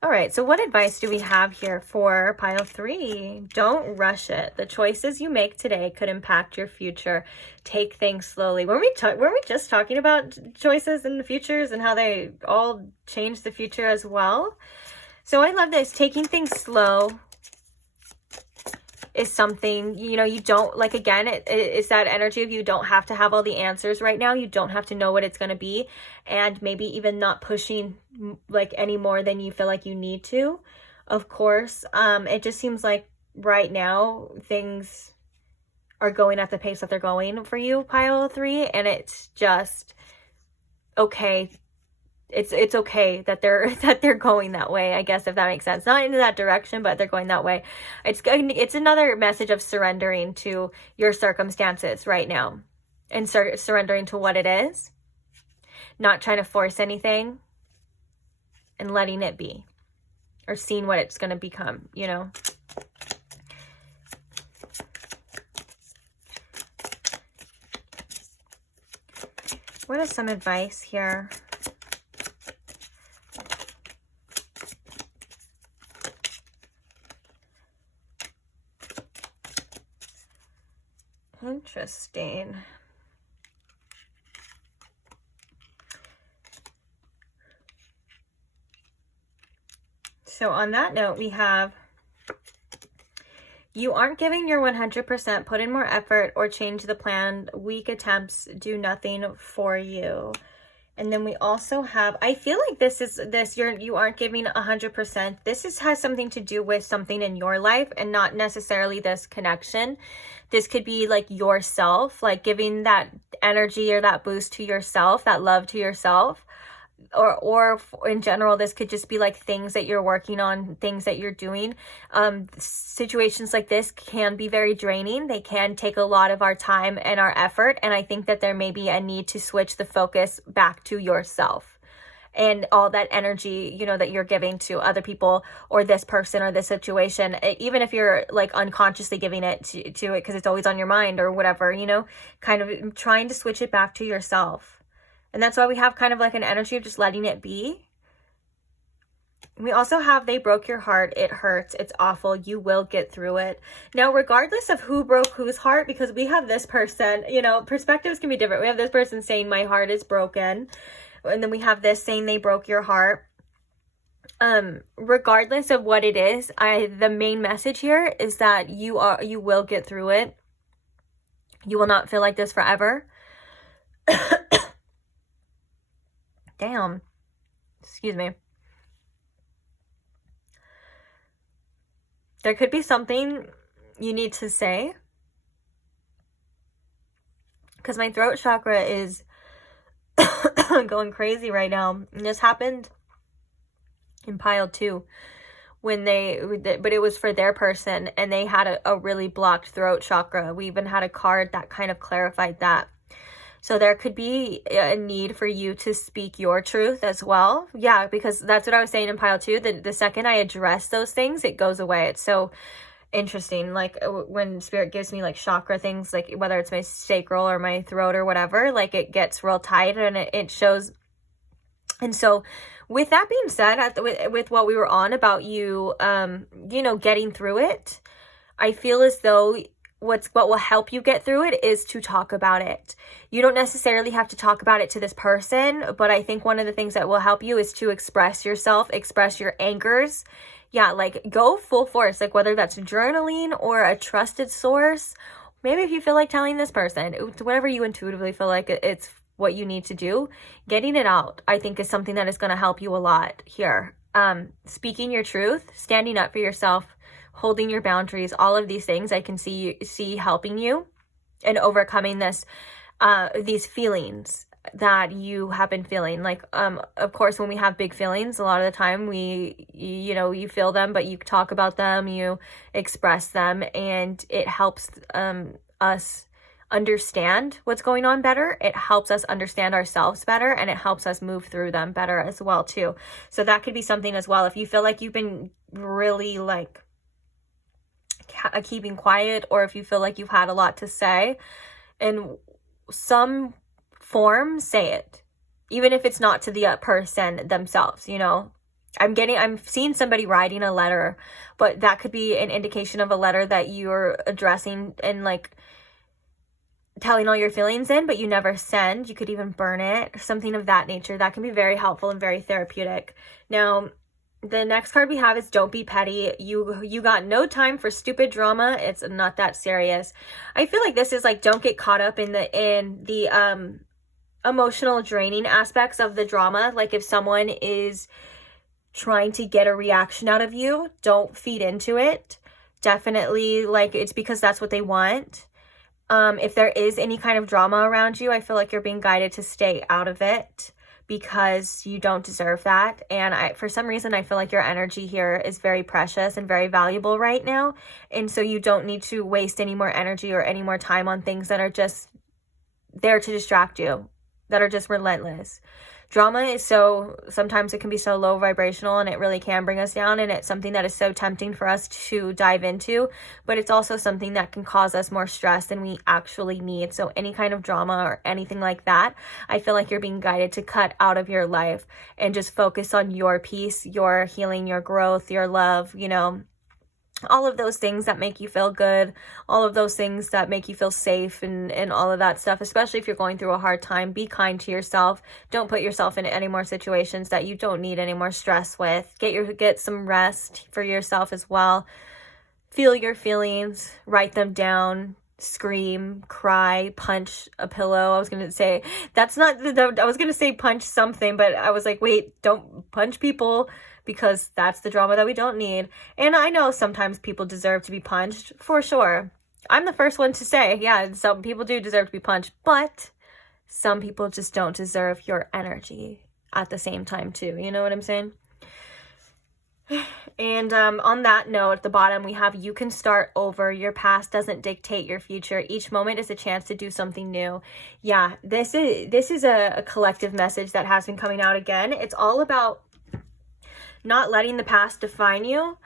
All right, so what advice do we have here for pile 3? Don't rush it. The choices you make today could impact your future. Take things slowly. Weren't we just talking about choices in the futures and how they all change the future as well? So I love this. Taking things slow is something, you know, you don't, like, again, it's that energy of you don't have to have all the answers right now. You don't have to know what it's going to be, and maybe even not pushing like any more than you feel like you need to. Of course, it just seems like right now things are going at the pace that they're going for you, pile 3, and it's just okay. It's okay that they're going that way, I guess, if that makes sense. Not into that direction, but they're going that way. It's another message of surrendering to your circumstances right now, and surrendering to what it is, not trying to force anything, and letting it be, or seeing what it's going to become, you know. What is some advice here? Interesting. So on that note, we have, you aren't giving your 100%. Put in more effort or change the plan. Weak attempts do nothing for you. And then we also have, I feel like you aren't giving 100%. This has something to do with something in your life and not necessarily this connection. This could be like yourself, like giving that energy or that boost to yourself, that love to yourself. Or in general, this could just be like things that you're working on, things that you're doing. Situations like this can be very draining. They can take a lot of our time and our effort. And I think that there may be a need to switch the focus back to yourself and all that energy, you know, that you're giving to other people or this person or this situation. Even if you're like unconsciously giving it to it because it's always on your mind or whatever, you know, kind of trying to switch it back to yourself. And that's why we have kind of like an energy of just letting it be. We also have, they broke your heart. It hurts. It's awful. You will get through it. Now, regardless of who broke whose heart, because we have this person, you know, perspectives can be different. We have this person saying my heart is broken. And then we have this saying they broke your heart. Regardless of what it is, the main message here is that you will get through it. You will not feel like this forever. Damn. Excuse me. There could be something you need to say, because my throat chakra is going crazy right now. And this happened in pile 2 when but it was for their person, and they had a really blocked throat chakra. We even had a card that kind of clarified that. So there could be a need for you to speak your truth as well. Yeah, because that's what I was saying in pile 2. The second I address those things, it goes away. It's so interesting. Like when spirit gives me like chakra things, like whether it's my sacral or my throat or whatever, like it gets real tight and it shows. And so with that being said, with what we were on about you, you know, getting through it, I feel as though what will help you get through it is to talk about it. You don't necessarily have to talk about it to this person, but I think one of the things that will help you is to express yourself, express your angers, yeah, like go full force, like whether that's journaling or a trusted source. Maybe if you feel like telling this person, whatever you intuitively feel like it's what you need to do, getting it out, I think is something that is going to help you a lot here. Speaking your truth, standing up for yourself, holding your boundaries, all of these things I can see helping you and overcoming this, these feelings that you have been feeling. Like, of course, when we have big feelings, a lot of the time you feel them, but you talk about them, you express them, and it helps us understand what's going on better. It helps us understand ourselves better, and it helps us move through them better as well too. So that could be something as well. If you feel like you've been really like keeping quiet, or if you feel like you've had a lot to say in some form, say it, even if it's not to the person themselves. I'm seeing somebody writing a letter, but that could be an indication of a letter that you're addressing and like telling all your feelings in, but you never send. You could even burn it, something of that nature. That can be very helpful and very therapeutic. Now, the next card we have is don't be petty. You got no time for stupid drama. It's not that serious. I feel like this is like, don't get caught up in the emotional draining aspects of the drama. Like if someone is trying to get a reaction out of you, don't feed into it. Definitely, like, it's because that's what they want. If there is any kind of drama around you, I feel like you're being guided to stay out of it, because you don't deserve that. And for some reason, I feel like your energy here is very precious and very valuable right now. And so you don't need to waste any more energy or any more time on things that are just there to distract you, that are just relentless. Drama is sometimes it can be so low vibrational, and it really can bring us down, and it's something that is so tempting for us to dive into, but it's also something that can cause us more stress than we actually need. So any kind of drama or anything like that, I feel like you're being guided to cut out of your life and just focus on your peace, your healing, your growth, your love, all of those things that make you feel good, all of those things that make you feel safe, and all of that stuff. Especially if you're going through a hard time, be kind to yourself. Don't put yourself in any more situations that you don't need any more stress with. Get some rest for yourself as well. Feel your feelings, write them down, scream, cry, punch a pillow. I was going to say punch something, but I was like, wait, don't punch people, because that's the drama that we don't need. And I know sometimes people deserve to be punched, for sure. I'm the first one to say, yeah, some people do deserve to be punched, but some people just don't deserve your energy at the same time too. You know what I'm saying? And on that note, at the bottom, we have, you can start over. Your past doesn't dictate your future. Each moment is a chance to do something new. Yeah, this is a collective message that has been coming out again. It's all about not letting the past define you,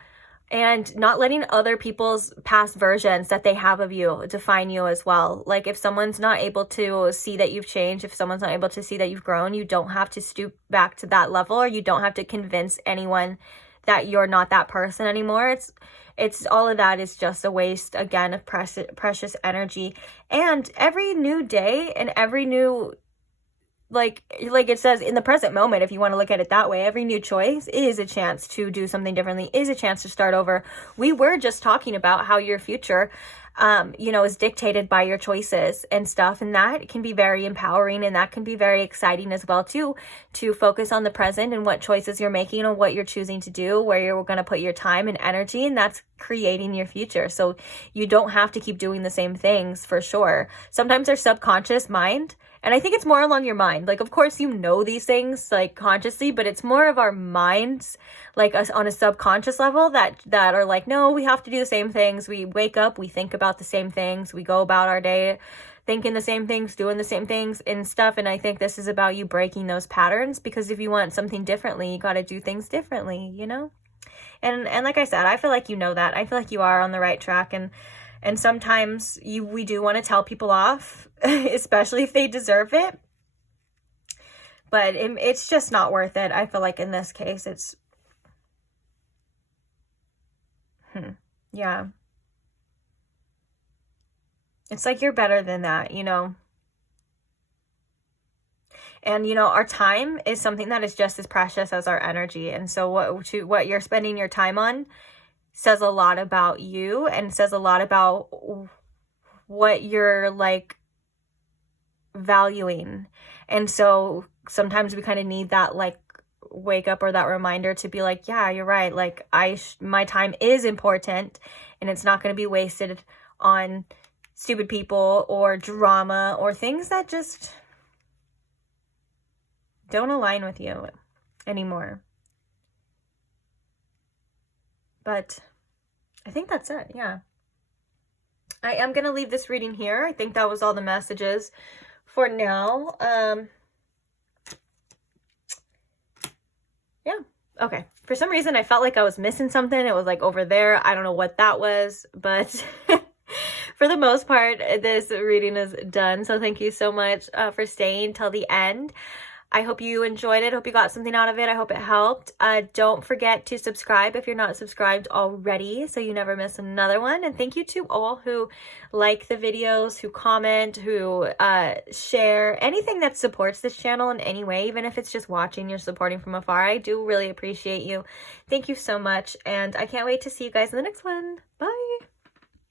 and not letting other people's past versions that they have of you define you as well. Like if someone's not able to see that you've changed, if someone's not able to see that you've grown, you don't have to stoop back to that level, or you don't have to convince anyone that you're not that person anymore. It's all of that is just a waste, again, of precious energy. And every new day and every new, like it says, in the present moment, if you want to look at it that way, every new choice is a chance to do something differently, is a chance to start over. We were just talking about how your future is dictated by your choices and stuff, and that can be very empowering, and that can be very exciting as well too, to focus on the present and what choices you're making and what you're choosing to do, where you're going to put your time and energy, and that's creating your future. So you don't have to keep doing the same things, for sure. Sometimes our subconscious mind, and I think it's more along your mind. Like, of course, these things, like, consciously, but it's more of our minds, like, us on a subconscious level that are like, no, we have to do the same things. We wake up, we think about the same things. We go about our day thinking the same things, doing the same things and stuff. And I think this is about you breaking those patterns, because if you want something differently, you got to do things differently, And like I said, I feel like that. I feel like you are on the right track. And sometimes we do want to tell people off, especially if they deserve it. But it's just not worth it. I feel like in this case, it's... Yeah. It's like you're better than that, And, you know, our time is something that is just as precious as our energy. And so what you're spending your time on says a lot about you, and says a lot about what you're like valuing. And so sometimes we kind of need that like wake up or that reminder to be like, yeah, you're right. Like my time is important, and it's not going to be wasted on stupid people or drama or things that just don't align with you anymore. But I think that's it. Yeah. I am going to leave this reading here. I think that was all the messages for now. Yeah. Okay. For some reason, I felt like I was missing something. It was like over there. I don't know what that was, but for the most part, this reading is done. So thank you so much for staying till the end. I hope you enjoyed it. I hope you got something out of it. I hope it helped. Don't forget to subscribe if you're not subscribed already, so you never miss another one. And thank you to all who like the videos, who comment, who share, anything that supports this channel in any way, even if it's just watching, you're supporting from afar. I do really appreciate you. Thank you so much, and I can't wait to see you guys in the next one. Bye!